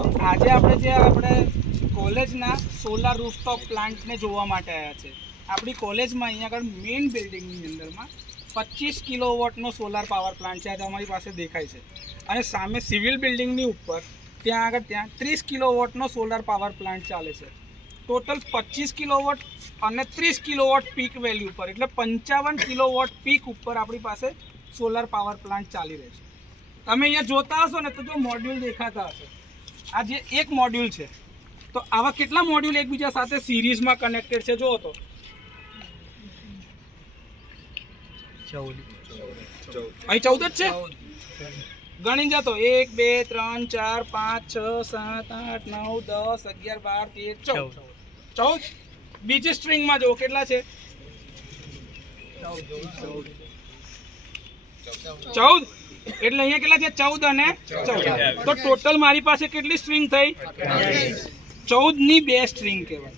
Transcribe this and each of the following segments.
આજે આપણે કોલેજના સોલાર રૂફટોપ પ્લાન્ટને જોવા માટે આવ્યા છે. આપણી કોલેજમાં અહીંયા આગળ મેઇન બિલ્ડિંગની અંદરમાં 25 કિલોવોટનો સોલાર પાવર પ્લાન્ટ છે. આ તમારી પાસે દેખાય છે. અને સામે સિવિલ બિલ્ડિંગની ઉપર ત્યાં 30 કિલોવોટનો સોલાર પાવર પ્લાન્ટ ચાલે છે. ટોટલ 25 કિલોવોટ અને 30 કિલોવોટ પીક વેલ્યુ પર, એટલે 55 કિલોવોટ પીક ઉપર આપણી પાસે સોલાર પાવર પ્લાન્ટ ચાલી રહે છે. તમે અહીંયા જોતા હશો ને તો જો મોડ્યુલ દેખાતા હશે. આ જે એક મોડ્યુલ છે, તો આવા કેટલા મોડ્યુલ એકબીજા સાથે સિરીઝમાં કનેક્ટેડ છે? જુઓ તો 14 અહીં 14 જ છે. ગણી જતો 1 2 3 4 5 6 7 8 9 10 11 12 13 14. બીજી સ્ટ્રિંગમાં જુઓ કેટલા છે? 14. એટલે અહીંયા કેટલા છે? 14 અને 14. તો ટોટલ મારી પાસે કેટલી સ્ટ્રિંગ થઈ? 14 ની 2 સ્ટ્રિંગ કહેવાય.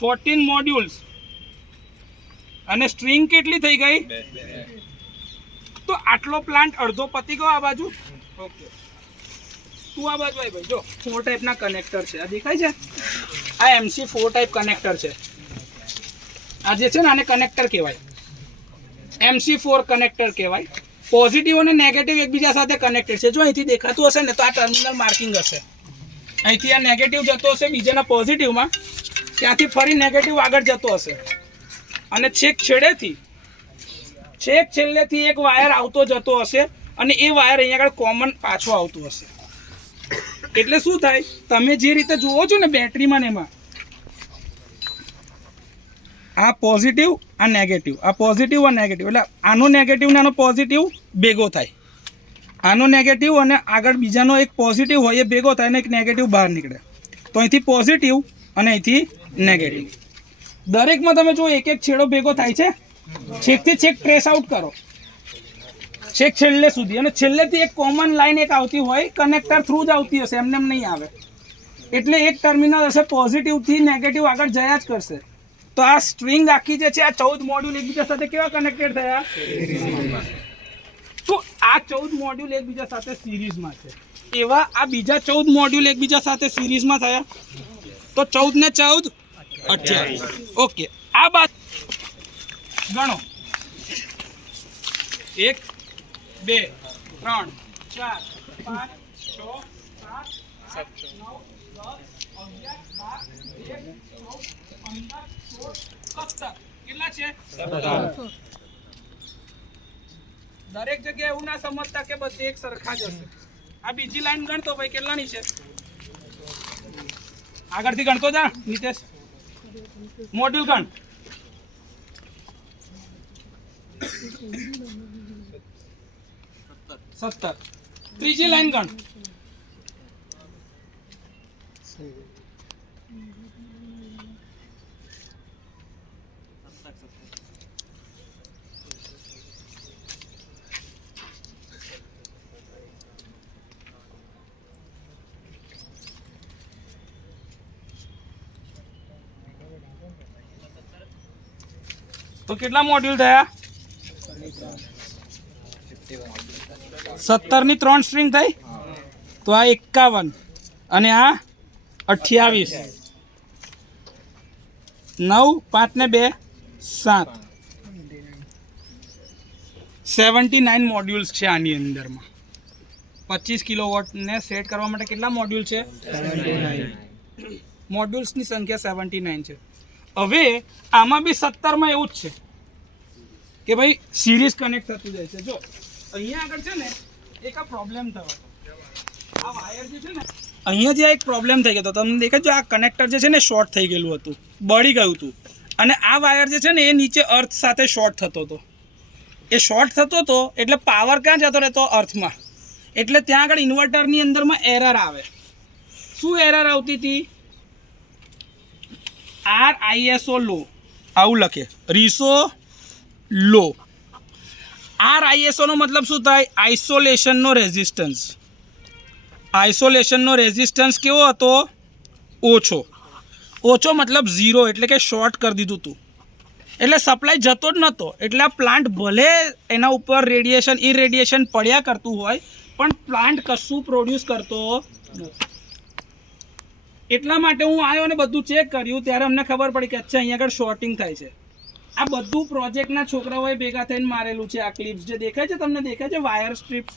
14 મોડ્યુલ્સ અને સ્ટ્રિંગ કેટલી થઈ ગઈ? 2. તો આટલો પ્લાન્ટ અડધો પતી ગયો. આ બાજુ ઓકે, તું આ બાજુ આવી ભાઈ. જો 4 ટાઈપના કનેક્ટર છે. આ દેખાય છે? આ MC4 ટાઈપ કનેક્ટર છે. આ જે છે ને આને કનેક્ટર કહેવાય. MC4 કનેક્ટર કહેવાય. પોઝિટિવ અને નેગેટિવ એકબીજા સાથે કનેક્ટેડ છે. જો અહીંથી દેખાતું હશે ને તો આ ટર્મિનલ માર્કિંગ હશે. અહીંથી આ નેગેટિવ જતો હશે બીજાના પોઝિટિવમાં, ત્યાંથી ફરી નેગેટિવ આગળ જતો હશે, અને છેક છેલ્લેથી એક વાયર આવતો જતો હશે, અને એ વાયર અહીંયા આગળ કોમન પાછો આવતું હશે. એટલે શું થાય, તમે જે રીતે જુઓ છો ને બેટરીમાં ને એમાં, આ પોઝિટિવ આ નેગેટિવ, આ પોઝિટિવ આ નેગેટિવ, એટલે આનો નેગેટિવ ને આનો પોઝિટિવ ભેગો થાય. આનો નેગેટિવ અને આગળ બીજાનો એક પોઝિટિવ હોય એ ભેગો થાય ને એક નેગેટિવ બહાર નીકળે. તો અહીંથી પોઝિટિવ અને અહીંથી નેગેટિવ. દરેકમાં તમે જો એક એક છેડો ભેગો થાય છે. છેકથી છેક ટ્રેસ આઉટ કરો છેક છેલ્લે સુધી, અને છેલ્લેથી એક કોમન લાઈન એક આવતી હોય, કનેક્ટર થ્રુ જ આવતી હશે, એમને એમ નહીં આવે. એટલે એક ટર્મિનલ હશે પોઝિટિવથી નેગેટિવ આગળ જયા જ કરશે. તો આ સ્ટ્રિંગ આખી જે છે, આ 14 મોડ્યુલ એકબીજા સાથે કેવા કનેક્ટેડ થયા? તો આ 14 મોડ્યુલ એકબીજા સાથે સિરીઝમાં છે. એવા આ બીજા 14 મોડ્યુલ એકબીજા સાથે સિરીઝમાં થયા. તો 14 ને 14 28. ઓકે, આ બાદ ગણો 1 2 3 4 5 6 7 8 9 10 11 12 13 14 15 16 17. કેટલા છે? 17. દરેક જગ્યાએ એવું ના સમજતા કે બધે એક સરખા જ હશે. આ બીજી લાઈન ગણતો ભાઈ કેટલાની છે? આગળથી ગણતો જા નીતેશ. મોડ્યુલ ગણ. 17. ત્રીજી લાઈન ગણ. 17 તો કેટલા મોડ્યુલ થયા? 17 ની 3 સ્ટ્રિંગ થઈ. તો આ 51 અને આ 28. 9 5 ને 2 7. 79 મોડ્યુલ્સ છે આની અંદરમાં. 25 કિલોવોટને સેટ કરવા માટે કેટલા મોડ્યુલ છે? 79. મોડ્યુલ્સની સંખ્યા 79 છે. હવે આમાં બી 17માં એવું જ છે કે ભાઈ સિરીઝ કનેક્ટ થતું જાય છે. જો અહીંયા આગળ છે ને એક આ પ્રોબ્લેમ થયો. આ વાયર જે છે ને અહીંયા જે એક પ્રોબ્લેમ થઈ ગયો હતો, તમને દેખાય જો આ કનેક્ટર જે છે ને શોર્ટ થઈ ગયેલું હતું, બળી ગયું હતું. અને આ વાયર જે છે ને એ નીચે અર્થ સાથે શોર્ટ થતો હતો. એ શોર્ટ થતો હતો એટલે પાવર ક્યાં જતો રહેતો? અર્થમાં. એટલે ત્યાં આગળ ઇન્વર્ટરની અંદરમાં એરર આવે. શું એરર આવતી હતી? RISO લો, આવું લખે, રીસો લો. RISO નો મતલબ શું થાય? આઇસોલેશનનો રેઝિસ્ટન્સ. આઇસોલેશનનો રેઝિસ્ટન્સ કેવો હતો? ઓછો. ઓછો મતલબ 0, એટલે કે શોર્ટ કરી દીધું હતું. એટલે સપ્લાય જતો જ નહોતો. એટલે આ પ્લાન્ટ ભલે એના ઉપર રેડિયેશન ઇરેડિયેશન પડ્યા કરતું હોય, પણ પ્લાન્ટ કશું પ્રોડ્યુસ કરતો નથી. એટલા માટે હું આવ્યો અને બધું ચેક કર્યું ત્યારે અમને ખબર પડી કે અચ્છા અહીંયા આગળ શોર્ટિંગ થાય છે. આ બધું પ્રોજેક્ટના છોકરાઓએ ભેગા થઈને મારેલું છે. આ ક્લિપ્સ જે દેખાય છે તમને દેખાય છે વાયર સ્ટ્રીપ્સ,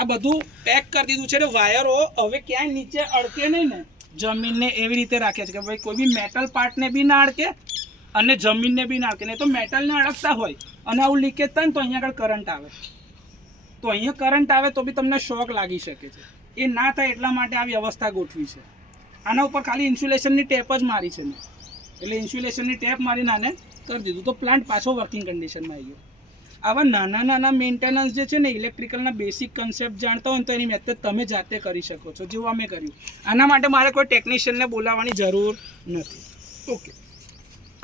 આ બધું પેક કરી દીધું છે એટલે વાયરો હવે ક્યાંય નીચે અડકે નહીં ને, જમીનને એવી રીતે રાખે છે કે ભાઈ કોઈ બી મેટલ પાર્ટને બી ના અડકે અને જમીનને બી ના અડકે. નહીં તો મેટલને અડકતા હોય અને આવું લીકેજ થાય ને તો અહીંયા આગળ કરંટ આવે, તો અહીંયા કરંટ આવે તો બી તમને શોક લાગી શકે છે. એ ના થાય એટલા માટે આ વ્યવસ્થા ગોઠવી છે. આના ઉપર ખાલી ઇન્સ્યુલેશનની ટેપ જ મારી છે મેં, એટલે ઇન્સ્યુલેશનની ટેપ મારીને આને કરી દીધું તો પ્લાન્ટ પાછો વર્કિંગ કન્ડિશનમાં આવી ગયો. આવા નાના નાના મેન્ટેનન્સ જે છે ને, ઇલેક્ટ્રિકલના બેસિક કન્સેપ્ટ જાણતા હોય તો એની મેથડ તમે જાતે કરી શકો છો, જેવું અમે કર્યું. આના માટે મારે કોઈ ટેકનિશિયનને બોલાવવાની જરૂર નથી. ઓકે,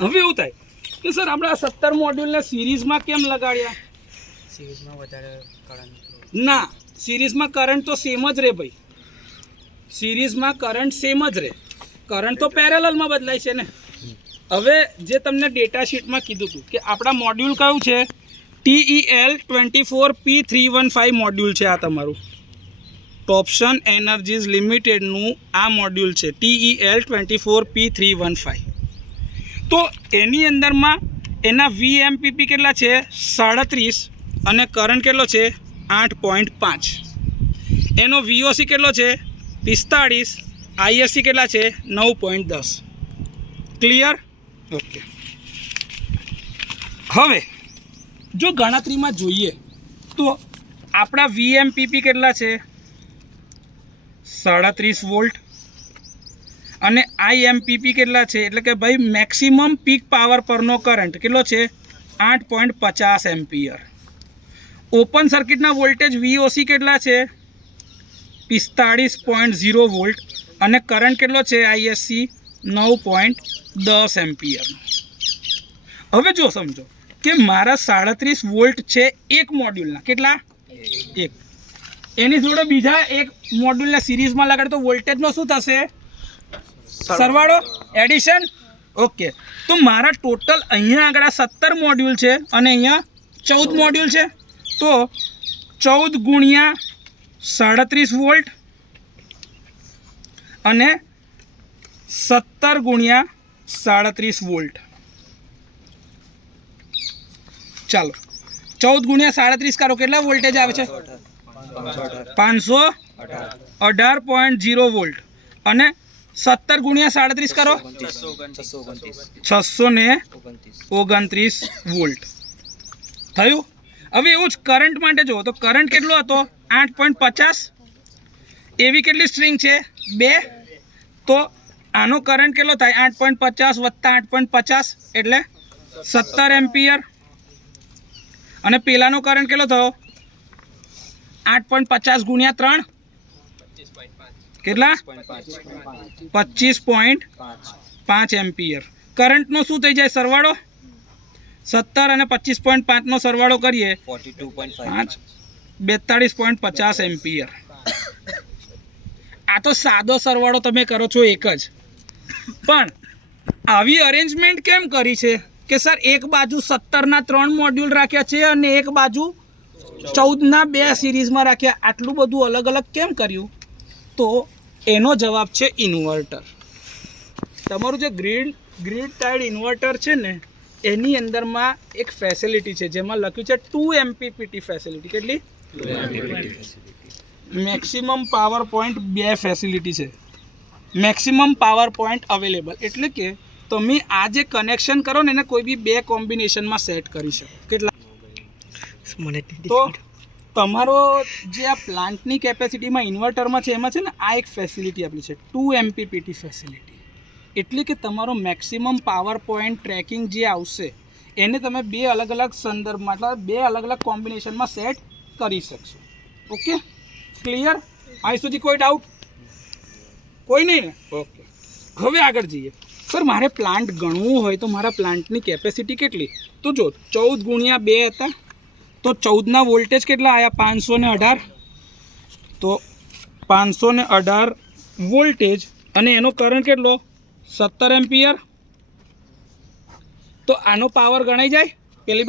હવે એવું થાય કે સર આપણે આ 17 મોડ્યુલને સિરીઝમાં કેમ લગાડ્યા? સિરીઝમાં વધારે કરંટ ના, સિરીઝમાં કરંટ તો સેમ જ રહે ભાઈ, સિરીઝમાં કરંટ સેમ જ રહે, કરંટ તો પેરેલલમાં બદલાય છે ને. હવે જે તમને ડેટા શીટમાં કીધું હતું કે આપણા મોડ્યુલ કયું છે, TEL24P315 મોડ્યુલ છે. આ તમારું ટોપ્સન એનર્જીઝ લિમિટેડનું આ મોડ્યુલ છે TEL24P315. તો એની અંદરમાં એના VMPP કેટલા છે? 37 અને કરંટ કેટલો છે? 8.5. એનો VOC કેટલો છે? 45. ISC કેટલા છે? 9.10. ક્લિયર? ઓકે. હવે જો ગણતરીમાં જોઈએ તો આપણા VMPP કેટલા છે? 37 વોલ્ટ. અને IMPP કેટલા છે? એટલે કે ભાઈ મેક્સિમમ પીક પાવર પરનો કરંટ કેટલો છે? 8.50 એમ્પિયર. ઓપન સર્કિટના વોલ્ટેજ VOC કેટલા છે? 45.0 વોલ્ટ. અને કરંટ કેટલો છે? ISC 9.10 ampere. હવે જો સમજો કે મારા 37 વોલ્ટ છે એક મોડ્યુલના, કેટલા? એક. એની જોડે બીજા એક મોડ્યુલના સિરીઝમાં લગાડે તો વોલ્ટેજનો શું થશે? સરવાળો, એડિશન. ઓકે, તો મારા ટોટલ અહીંયા આગળ 17 મોડ્યુલ છે અને અહીંયા 14 મોડ્યુલ છે, તો 14 ગુણ્યા 37 વોલ્ટ અને 17 ગુણ્યા 37 વોલ્ટ. ચાલો 14 ગુણ્યા 37 કરો, કેટલા વોલ્ટેજ આવે છે? 518.0 વોલ્ટ. અને 17 ગુણ્યા 37 કરો, 629 વોલ્ટ થયું. હવે એવું જ કરંટ માટે જુઓ તો કરંટ કેટલો હતો? 8.50. એવી કેટલી સ્ટ્રિંગ છે? 2. તો આનો કરંટ કેટલો થાય? 8.50 વત્તા 8.50 એટલે 17 એમ્પિયર. અને પેલાનો કરંટ કેટલો થયો? 8.50 ગુણ્યા 3 કેટલા? 25.5 એમ્પિયર. કરંટનો શું થઈ જાય સરવાળો? 17 અને 25.5નો સરવાળો કરીએ 42.50 એમ્પિયર. આ તો સાદો સરવાળો તમે કરો છો એક જ, પણ આવી અરેન્જમેન્ટ કેમ કરી છે કે સર એક બાજુ 17ના 3 મોડ્યુલ રાખ્યા છે અને એક બાજુ 14ના 2 સિરીઝમાં રાખ્યા. આટલું બધું અલગ અલગ કેમ કર્યું? તો એનો જવાબ છે ઇન્વર્ટર. તમારું જે ગ્રીડ ટાઈડ ઇન્વર્ટર છે ને, એની અંદરમાં એક ફેસિલિટી છે જેમાં લખ્યું છે 2 MPPT ફેસિલિટી. કેટલી? મેક્સિમમ પાવર પોઈન્ટ 2 ફેસિલિટી છે. મેક્સિમમ પાવર પોઈન્ટ અવેલેબલ એટલે કે તમે આ જે કનેક્શન કરો ને એને કોઈ બી 2 કોમ્બિનેશનમાં સેટ કરી શકો. કેટલા? તો તમારો જે આ પ્લાન્ટની કેપેસિટીમાં ઇન્વર્ટરમાં છે એમાં છે ને આ એક ફેસિલિટી આપેલી છે 2 MPPT ફેસિલિટી. એટલે કે તમારો મેક્સિમમ પાવર પોઈન્ટ ટ્રેકિંગ જે આવશે એને તમે 2 અલગ અલગ સંદર્ભમાં, મતલબ 2 અલગ અલગ કોમ્બિનેશનમાં સેટ કરી શકશો. Okay, clear? અહીં સુધી કોઈ ડાઉટ? કોઈ નહીં ને? ઓકે, હવે આગળ જઈએ. સર મારે પ્લાન્ટ ગણવું હોય તો મારા પ્લાન્ટની કેપેસિટી કેટલી? તો જો 14 ગુણ્યા 2 હતા તો 14ના વોલ્ટેજ કેટલા આવ્યા? 518. તો 518 વોલ્ટેજ અને એનો કરંટ કેટલો? 17 એમ્પિયર. તો આનો પાવર ગણાઈ જાય? પેલી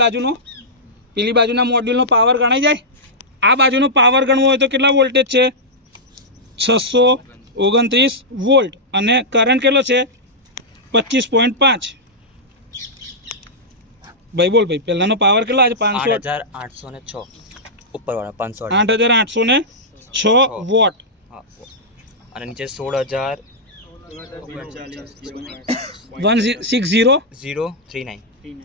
બાજુના મોડ્યુલનો પાવર ગણાઈ જાય? આ બાજુનો પાવર ગણવો હોય તો કેટલા વોલ્ટેજ છે? 600 29 વોલ્ટ અને કરંટ કેટલો છે 25.5. ભાઈ બોલ ભાઈ, પહેલાનો પાવર કેટલો આજે 8,806 ઉપરવાળા 500 8,806 વોટ હા અને નીચે 16,000 160 039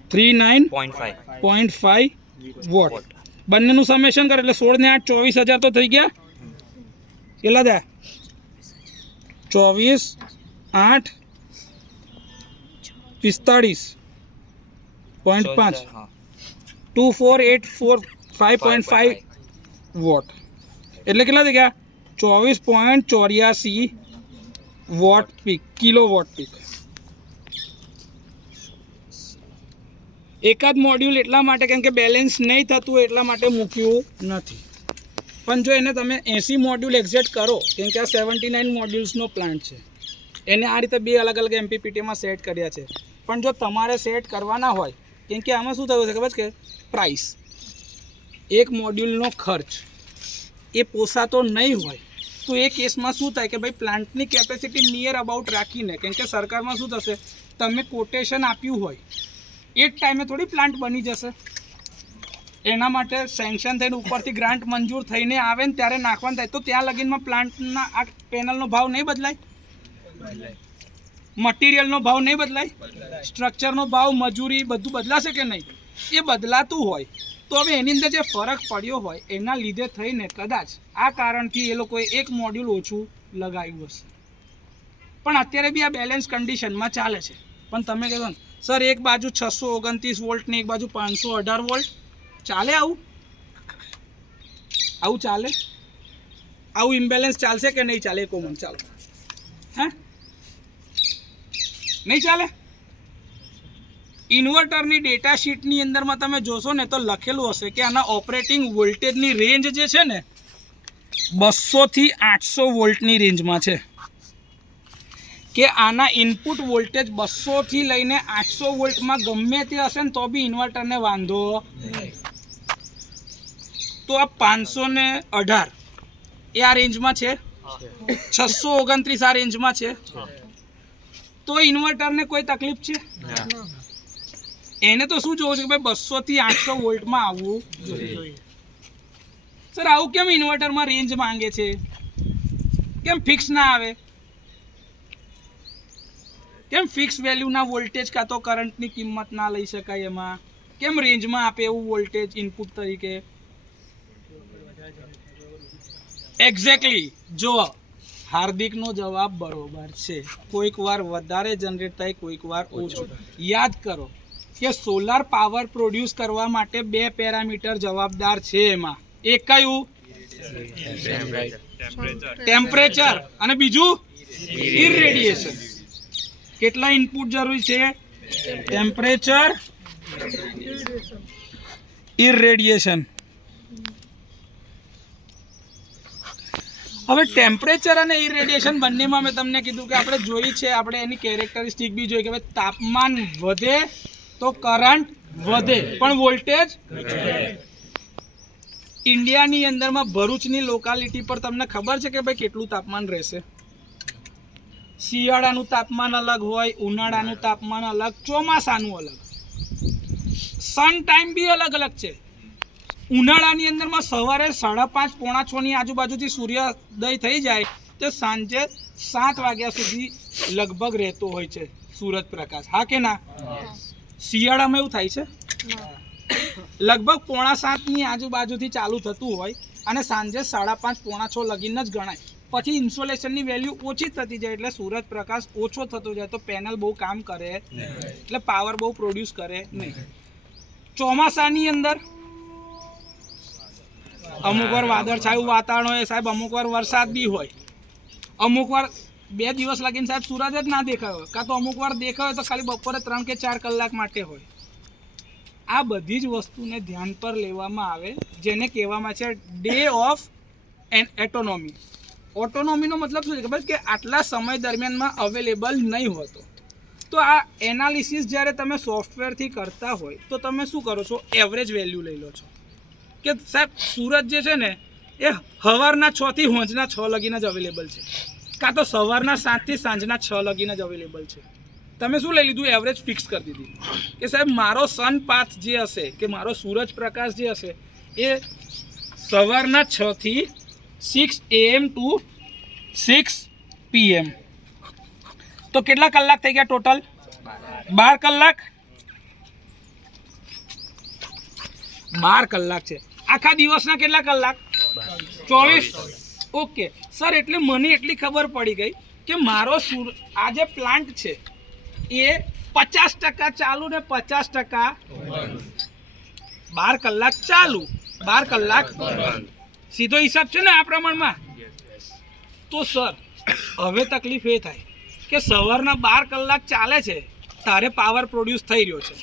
39.5 0.5 વોટ. બંનેનું સમેશન કરે એટલે 16 ને 8 24,000 તો થઈ ગયા. કેટલા થયા? 24 8 45.5 હા 24,845.5 વોટ એટલે કેટલા થઈ ગયા? 24.84 watt peak, kilowatt peak. એકાદ મોડ્યુલ એટલા માટે કેમ કે બેલેન્સ નહીં થતું એટલા માટે મૂક્યું નથી. પણ જો એને તમે 80 મોડ્યુલ એક્ઝેક્ટ કરો, કેમ કે આ 79 મોડ્યુલ્સનો પ્લાન્ટ છે, એને આ રીતે 2 અલગ અલગ MPPTમાં સેટ કર્યા છે. પણ જો તમારે સેટ કરવાના હોય, કેમ કે આમાં શું થયું છે ખબર છે કે પ્રાઇસ, એક મોડ્યુલનો ખર્ચ એ પોસાતો નહીં હોય તો એ કેસમાં શું થાય કે ભાઈ પ્લાન્ટની કેપેસિટી નિયર અબાઉટ રાખીને, કેમ કે સરકારમાં શું થશે, તમે કોટેશન આપ્યું હોય એ જ ટાઈમે થોડી પ્લાન્ટ બની જશે. એના માટે સેન્કશન થઈને ઉપરથી ગ્રાન્ટ મંજૂર થઈને આવે ને ત્યારે નાખવાનું થાય, તો ત્યાં લગીનમાં પ્લાન્ટના આ પેનલનો ભાવ નહીં બદલાય, મટીરિયલનો ભાવ નહીં બદલાય, સ્ટ્રક્ચરનો ભાવ, મજૂરી બધું બદલાશે કે નહીં? એ બદલાતું હોય તો હવે એની અંદર જે ફરક પડ્યો હોય એના લીધે થઈને કદાચ આ કારણથી એ લોકોએ એક મોડ્યુલ ઓછું લગાવ્યું હશે. પણ અત્યારે બી આ બેલેન્સ કન્ડિશનમાં ચાલે છે. પણ તમે કહેશો ને સર એક બાજુ 629 વોલ્ટ ને એક બાજુ 518 વોલ્ટ, ચાલે આવું? આવું ચાલે? આવું ઇમ્બેલેન્સ ચાલશે કે નહીં ચાલે? કોમન ચાલો, હે નહીં ચાલે? ઇન્વર્ટરની ડેટા શીટની અંદરમાં તમે જોશો ને તો લખેલું હશે કે આના ઓપરેટિંગ વોલ્ટેજની રેન્જ જે છે ને 200 થી 800 વોલ્ટની રેન્જમાં છે. કે આના ઇનપુટ વોલ્ટેજ 200 થી લઈને 800 વોલ્ટમાં ગમે તે હશે ને તો બી ઇન્વર્ટરને વાંધો નહીં. તો આ 518 એ આ રેન્જમાં છે, 629 આ રેન્જમાં છે, તો ઇન્વર્ટરને કોઈ તકલીફ છે? એને તો શું જોવું છે કે ભાઈ 200 થી 800 વોલ્ટમાં આવવું જોઈએ. સર આવું કેમ ઇન્વર્ટરમાં રેન્જ માંગે છે? કેમ ફિક્સ ના આવે? કેમ ફિક્સ વેલ્યુના વોલ્ટેજ કાં તો કરંટની કિંમત ના લઈ શકાય? એમાં કેમ રેન્જમાં આપે એવું વોલ્ટેજ ઇનપુટ તરીકે? એક્ઝેક્ટલી. જો હાર્દિકનો જવાબ બરોબર છે, કોઈક વાર વધારે જનરેટ થાય, કોઈક વાર ઓછું. યાદ કરો કે સોલાર પાવર પ્રોડ્યુસ કરવા માટે 2 પેરામીટર જવાબદાર છે. એમાં એક કયું? ટેમ્પરેચર, અને બીજું ઇરેડિયેશન. કેટલા ઇનપુટ જરૂરી છે? Temperature, irradiation. હવે ટેમ્પરેચર અને ઇરેડિયેશન બંનેમાં મેં તમને કીધું કે આપણે જોઈ છે, આપણે એની કેરેક્ટરિસ્ટિક બી જોઈ કે ભાઈ તાપમાન વધે તો કરંટ વધે પણ વોલ્ટેજ. ઇન્ડિયાની અંદરમાં ભરૂચની લોકાલિટી પર તમને ખબર છે કે ભાઈ કેટલું તાપમાન રહેશે? શિયાળાનું તાપમાન અલગ હોય, ઉનાળાનું તાપમાન અલગ, ચોમાસાનું અલગ, સન ટાઈમ બી અલગ અલગ છે. ઉનાળાની અંદરમાં સવારે 5:30 પોણા 6 ની આજુબાજુથી સૂર્યોદય થઈ જાય તે સાંજે 7 વાગ્યા સુધી લગભગ રહેતો હોય છે સૂરજ પ્રકાશ, હા કે ના? શિયાળામાં એવું થાય છે લગભગ પોણા 7 ની આજુબાજુથી ચાલુ થતું હોય અને સાંજે 5:30 પોણા 6 લગીન જ ગણાય. પછી ઇન્સોલેશનની વેલ્યુ ઓછી થતી જાય એટલે સૂરજ પ્રકાશ ઓછો થતો જાય તો પેનલ બહુ કામ કરે એટલે પાવર બહુ પ્રોડ્યુસ કરે નહીં. ચોમાસાની અંદર અમુક વાર વાદળછાયું વાતાવરણ હોય સાહેબ, અમુક વાર વરસાદ બી હોય, અમુક વાર 2 દિવસ લાગીને સાહેબ સૂરજ જ ના દેખાય, કાં તો અમુક વાર દેખાય તો ખાલી બપોરે 3 કે 4 કલાક માટે હોય. આ બધી જ વસ્તુને ધ્યાન પર લેવામાં આવે જેને કહેવામાં છે ડે ઓફ ઓટોનોમી. ઓટોનોમીનો મતલબ શું છે ખબર કે આટલા સમય દરમિયાનમાં અવેલેબલ નહીં હોતો. તો આ એનાલિસિસ જ્યારે તમે સોફ્ટવેરથી કરતા હોય તો તમે શું કરો છો? એવરેજ વેલ્યુ લઈ લો છો કે સાહેબ સૂરજ જે છે ને એ સવારના 6 થી સાંજના 6 લગીને જ અવેલેબલ છે. કાં તો સવારના 7 થી સાંજના 6 લગીને જ અવેલેબલ છે. તમે શું લઈ લીધું? એવરેજ ફિક્સ કરી દીધી કે સાહેબ મારો સન પાથ જે હશે કે મારો સૂરજ પ્રકાશ જે હશે એ સવારના 6 થી 6 AM ટુ 6 PM. તો કેટલા કલાક થઈ ગયા ટોટલ? 12 કલાક. 12 કલાક છે. આખા દિવસના કેટલા કલાક? 24. ઓકે સર, એટલે મને એટલી ખબર પડી ગઈ કે મારો આ જે પ્લાન્ટ છે એ 50% ચાલુ ને 50% 12 કલાક ચાલુ, 12 કલાક સીધો હિસાબ છે ને આ પ્રમાણમાં. તો સર હવે તકલીફ એ થાય કે સવારના 12 કલાક ચાલે છે તારે પાવર પ્રોડ્યુસ થઈ રહ્યો છે,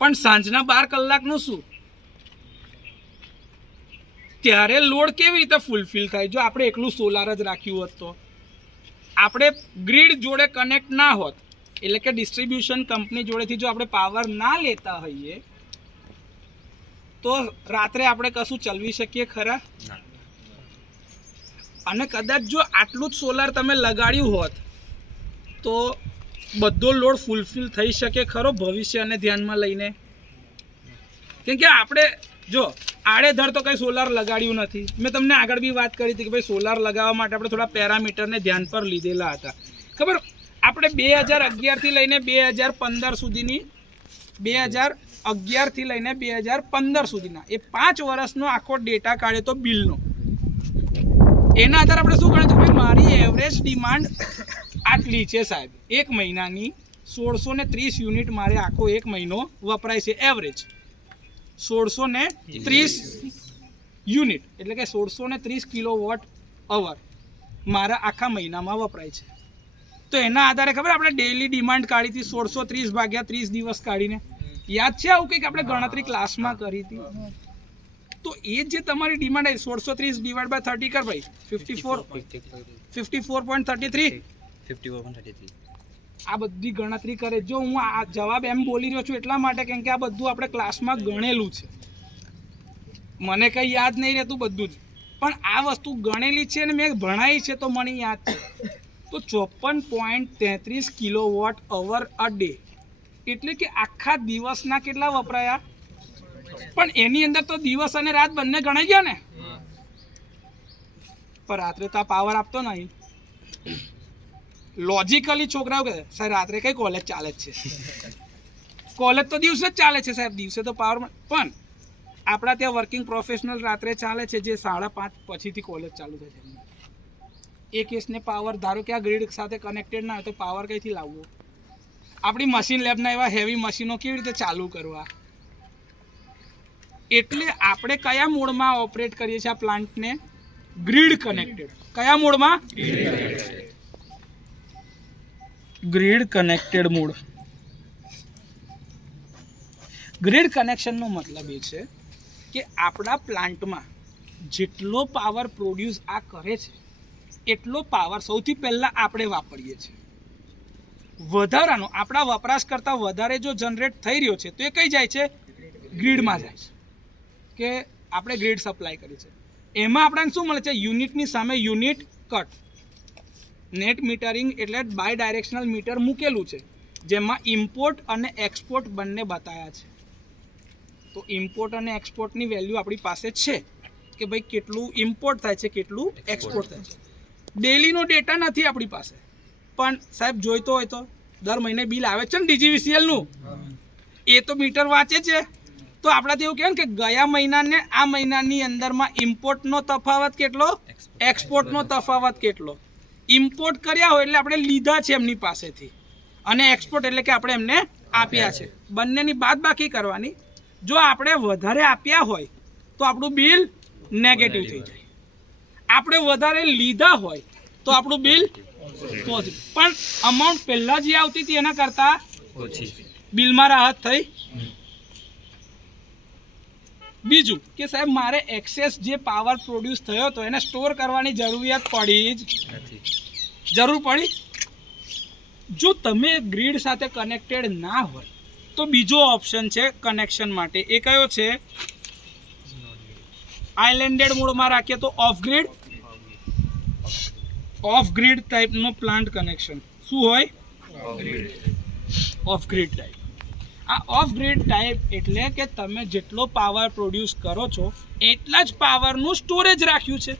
પણ સાંજના 12 કલાકનું શું? ત્યારે લોડ કેવી રીતે ફૂલફિલ થાય? જો આપણે એકલું સોલાર જ રાખ્યું હોત તો, આપણે ગ્રીડ જોડે કનેક્ટ ના હોત, એટલે કે ડિસ્ટ્રીબ્યુશન કંપની જોડેથી જો આપણે પાવર ના લેતા હોઈએ તો રાત્રે આપણે કશું ચલાવી શકીએ ખરા? અને કદાચ જો આટલું જ સોલાર તમે લગાડ્યું હોત તો બધો લોડ ફૂલફિલ થઈ શકે ખરો ભવિષ્યને ધ્યાનમાં લઈને? કેમ કે આપણે જો આડેધડ તો કંઈ સોલાર લગાડ્યું નથી. મેં તમને આગળ બી વાત કરી હતી કે ભાઈ સોલાર લગાવવા માટે આપણે થોડા પેરામીટરને ધ્યાન પર લીધેલા હતા. ખબર, આપણે 2011થી લઈને 2015 સુધીની 2011થી લઈને 2015 સુધીના એ 5 વર્ષનો આખો ડેટા કાઢ્યો તો બિલનો. એના આધારે આપણે શું ગણ્યું કે ભાઈ મારી એવરેજ ડિમાન્ડ આટલી છે સાહેબ, એક મહિનાની 1630 યુનિટ મારે આખો એક મહિનો વપરાય છે. એવરેજ 1630 યુનિટ એટલે કે 1630 કિલોવોટ અવર મારા આખા મહિનામાં વપરાય છે. તો એના આધારે ખબર આપણે ડેઈલી ડિમાન્ડ કાઢી હતી 1630 ભાગ્યા 30 દિવસ કાઢીને. યાદ છે આવું કંઈક આપણે ગણતરી ક્લાસમાં કરી હતી? તો એ જે તમારી ડિમાન્ડ આવી 1630 ડિવાઇડ બાય 30 કર ભાઈ 54.33. આ બધી ગણતરી કરે. જો હું આ જવાબ એમ બોલી રહ્યો છું એટલા માટે કેમ કે આ બધું આપણે ક્લાસમાં ગણેલું છે. મને કંઈ યાદ નહીં રહેતું બધું જ, પણ આ વસ્તુ ગણેલી છે અને મેં ભણાવી છે તો મને યાદ છે. તો 54.33 કિલોવોટ અવર અ ડે એટલે કે આખા દિવસના કેટલા વપરાયા? પણ એની અંદર તો દિવસ અને રાત બંને ગણાઈ ગયા ને. પણ રાત્રે તો આ પાવર આપતો નહીં. લોજિકલી છોકરાઓ કહે સાહેબ રાત્રે કઈ કોલેજ ચાલે જ છે? કોલેજ તો દિવસે જ ચાલે છે સાહેબ, દિવસે તો પાવર. પણ આપણા ત્યાં વર્કિંગ પ્રોફેશનલ રાત્રે ચાલે છે જે 5:30 પછીથી કોલેજ ચાલુ થાય છે. એ કેસને પાવર ધારો કે આ ગ્રીડ સાથે કનેક્ટેડ ના હોય તો પાવર કઈથી લાવવો? આપણી મશીન લેબના એવા હેવી મશીનો કેવી રીતે ચાલુ કરવા? એટલે આપણે કયા મોડમાં ઓપરેટ કરીએ છીએ આ પ્લાન્ટને? Grid connected. કયા મોડમાં? Grid connected mode. ગ્રીડ કનેક્શનનો મતલબ એ છે કે આપણા પ્લાન્ટમાં જેટલો પાવર પ્રોડ્યુસ આ કરે છે એટલો પાવર સૌથી પહેલાં આપણે વાપરીએ છીએ. વધારાનો આપણા વપરાશ કરતાં વધારે જો જનરેટ થઈ રહ્યો છે તો એ કઈ જાય છે? ગ્રીડમાં જાય છે. કે આપણે ગ્રીડ સપ્લાય કરી છે એમાં આપણને શું મળે છે? યુનિટની સામે યુનિટ કટ. નેટ મીટરિંગ એટલે બાય ડાયરેક્શનલ મીટર મૂકેલું છે જેમાં ઇમ્પોર્ટ અને એક્સપોર્ટ બંને બતાવ્યા છે. તો ઇમ્પોર્ટ અને એક્સપોર્ટની વેલ્યુ આપણી પાસે છે કે ભાઈ કેટલું ઇમ્પોર્ટ થાય છે કેટલું એક્સપોર્ટ થાય છે. ડેલીનો ડેટા નથી આપણી પાસે, પણ સાહેબ જોઈતો હોય તો દર મહિને બિલ આવે છે ને DGVCLનું, એ તો મીટર વાંચે છે. તો આપણાથી એવું કહેવાય ને કે ગયા મહિનાને આ મહિનાની અંદરમાં ઇમ્પોર્ટનો તફાવત કેટલો, એક્સપોર્ટનો તફાવત કેટલો. ઇમ્પોર્ટ કર્યા હોય એટલે આપણે લીધા છે એમની પાસેથી, અને એક્સપોર્ટ એટલે કે આપણે એમને આપ્યા છે. બંનેની બાદબાકી કરવાની. જો આપણે વધારે આપ્યા હોય તો આપણું બિલ નેગેટિવ થઈ જાય, આપણે વધારે લીધા હોય તો આપણું બિલ પોઝિટિવ. પણ અમાઉન્ટ પહેલાં જે આવતી હતી એના કરતાં ઓછી, બિલમાં રાહત થઈ. બીજું કે સાહેબ મારે એક્સેસ જે પાવર પ્રોડ્યુસ થયો હતો એને સ્ટોર કરવાની જરૂરિયાત પડી જ નથી. જરૂર પડી? જો તમે ગ્રીડ સાથે કનેક્ટેડ ના હોય તો બીજો ઓપ્શન છે કનેક્શન માટે. એ કયો છે? આઇલેન્ડેડ મોડમાં રાખીએ તો ઓફ ગ્રીડ. ઓફ ગ્રીડ ટાઈપનો પ્લાન્ટ કનેક્શન. શું હોય? Off grid type. આ ઓફ ગ્રીડ ટાઈપ એટલે કે તમે જેટલો પાવર પ્રોડ્યુસ કરો છો એટલા જ પાવરનું સ્ટોરેજ રાખ્યું છે.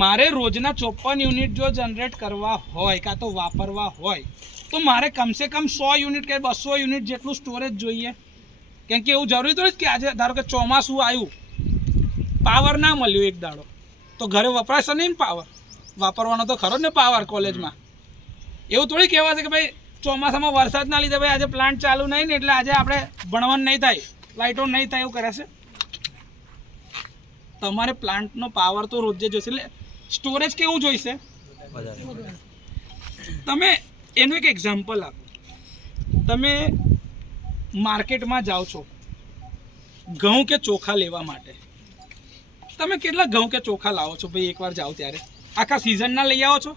મારે રોજના 54 યુનિટ જો જનરેટ કરવા હોય કાં તો વાપરવા હોય તો મારે કમસે કમ 100 યુનિટ કે 200 યુનિટ જેટલું સ્ટોરેજ જોઈએ. કેમ કે એવું જરૂરી થોડી કે આજે ધારો કે ચોમાસું આવ્યું, પાવર ના મળ્યું એક દાડો, તો ઘરે વપરાશે નહીં ને પાવર? વાપરવાનો તો ખરો જ ને પાવર કોલેજમાં. એવું થોડી કહેવાશે કે ભાઈ ચોમાસામાં વરસાદના લીધે ભાઈ આજે પ્લાન્ટ ચાલુ નહીં ને એટલે આજે આપણે ભણવાનું નહીં થાય, લાઇટો નહીં થાય, એવું કરે છે? તમારે પ્લાન્ટનો પાવર તો રોજે જોઈશે. એટલે સ્ટોરેજ કેવું જોઈશે? તમે એનું એક એક્ઝામ્પલ આપો. તમે માર્કેટમાં જાઓ છો ઘઉં કે ચોખા લેવા માટે, તમે કેટલા ઘઉં કે ચોખા લાવો છો ભાઈ? એકવાર જાઓ ત્યારે આખા સિઝનના લઈ આવો છો?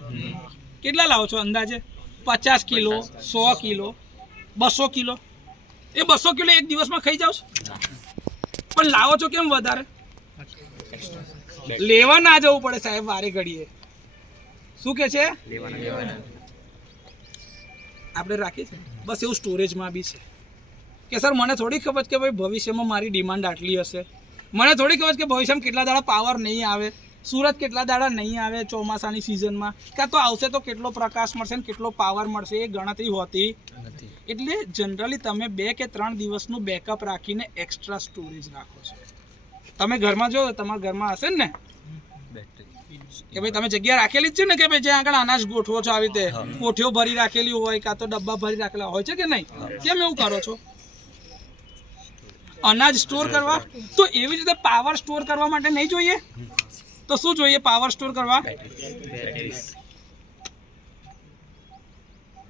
કેટલા લાવો છો અંદાજે? 50 કિલો, 100 કિલો, 200 કિલો? એ 200 કિલો એક દિવસમાં ખાઈ જાઓ છો? પણ લાવો છો કેમ વધારે? લેવા ના જવું પડે સાહેબ વારે ઘડીએ. શું કે છે? આપણે રાખીએ છીએ. બસ એવું સ્ટોરેજમાં બી છે કે સર મને થોડી ખબર કે ભાઈ ભવિષ્યમાં મારી ડિમાન્ડ આટલી હશે. મને થોડી ખબર કે ભવિષ્યમાં કેટલા દાડા પાવર નહીં આવે, સુરત કેટલા દાડા નહીં આવે ચોમાસાની સિઝનમાં, કાં તો આવશે તો કેટલો પ્રકાશ મળશે ને કેટલો પાવર મળશે એ ગણતરી હોતી નથી. એટલે જનરલી તમે 2 કે 3 દિવસનું બેકઅપ રાખીને એક્સ્ટ્રા સ્ટોરેજ રાખો છો. તમે ઘરમાં જો તમારા ઘરમાં હશે ને કે ભાઈ તમે જગ્યા રાખેલી જ છે ને કે ભાઈ જ્યાં આગળ અનાજ ગોઠવો છો, આવી રીતે કોઠીઓ ભરી રાખેલી હોય કાં તો ડબ્બા ભરી રાખેલા હોય છે કે નહીં? કેમ એવું કરો છો? અનાજ સ્ટોર કરવા. તો એવી રીતે પાવર સ્ટોર કરવા માટે નહીં જોઈએ તો શું જોઈએ પાવર સ્ટોર કરવા?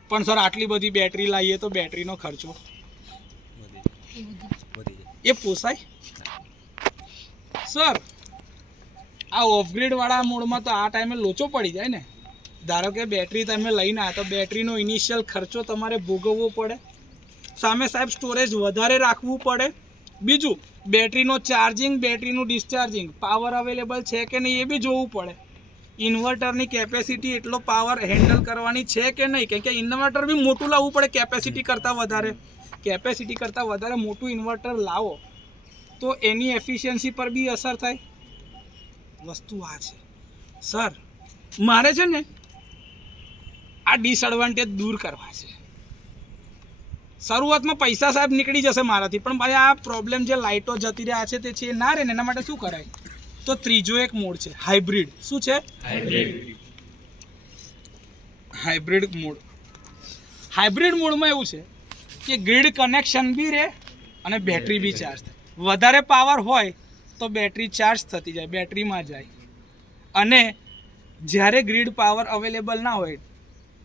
પણ સર આટલી બધી બેટરી લાવીએ તો બેટરીનો ખર્ચો એ પોસાય? સર આ ઓફગ્રેડ વાળા મોડમાં તો આ ટાઈમે લોચો પડી જાય ને. ધારો કે બેટરી તમે લઈને આવ્યા તો બેટરીનો ઇનિશિયલ ખર્ચો તમારે ભોગવવો પડે, સામે સાહેબ સ્ટોરેજ વધારે રાખવું પડે, બીજું બેટરીનો ચાર્જિંગ, બેટરીનું ડિસ્ચાર્જિંગ, પાવર અવેલેબલ છે કે નહીં એ બી જોવું પડે. ઇન્વર્ટરની કેપેસિટી એટલો પાવર હેન્ડલ કરવાની છે કે નહીં, કેમ કે ઇન્વર્ટર બી મોટું લાવવું પડે કેપેસિટી કરતાં વધારે. કેપેસિટી કરતાં વધારે મોટું ઇન્વર્ટર લાવો તો એની એફિશિયન્સી પર બી અસર થાય. વસ્તુ આ છે સર, મારે છે ને આ ડિસએડવાન્ટેજ દૂર કરવા છે. શરૂઆતમાં પૈસા સાહેબ નીકળી જશે મારાથી, પણ ભાઈ આ પ્રોબ્લેમ જે લાઇટો જતી રહ્યા છે તે છે ના રહે ને, એના માટે શું કરાય? તો ત્રીજો એક મોડ છે હાઇબ્રિડ. શું છે? Hybrid mode. હાઇબ્રિડ મોડમાં એવું છે કે ગ્રીડ કનેક્શન બી રહે અને બેટરી બી ચાર્જ થાય. વધારે પાવર હોય તો બેટરી ચાર્જ થતી જાય, બેટરીમાં જાય, અને જ્યારે ગ્રીડ પાવર અવેલેબલ ના હોય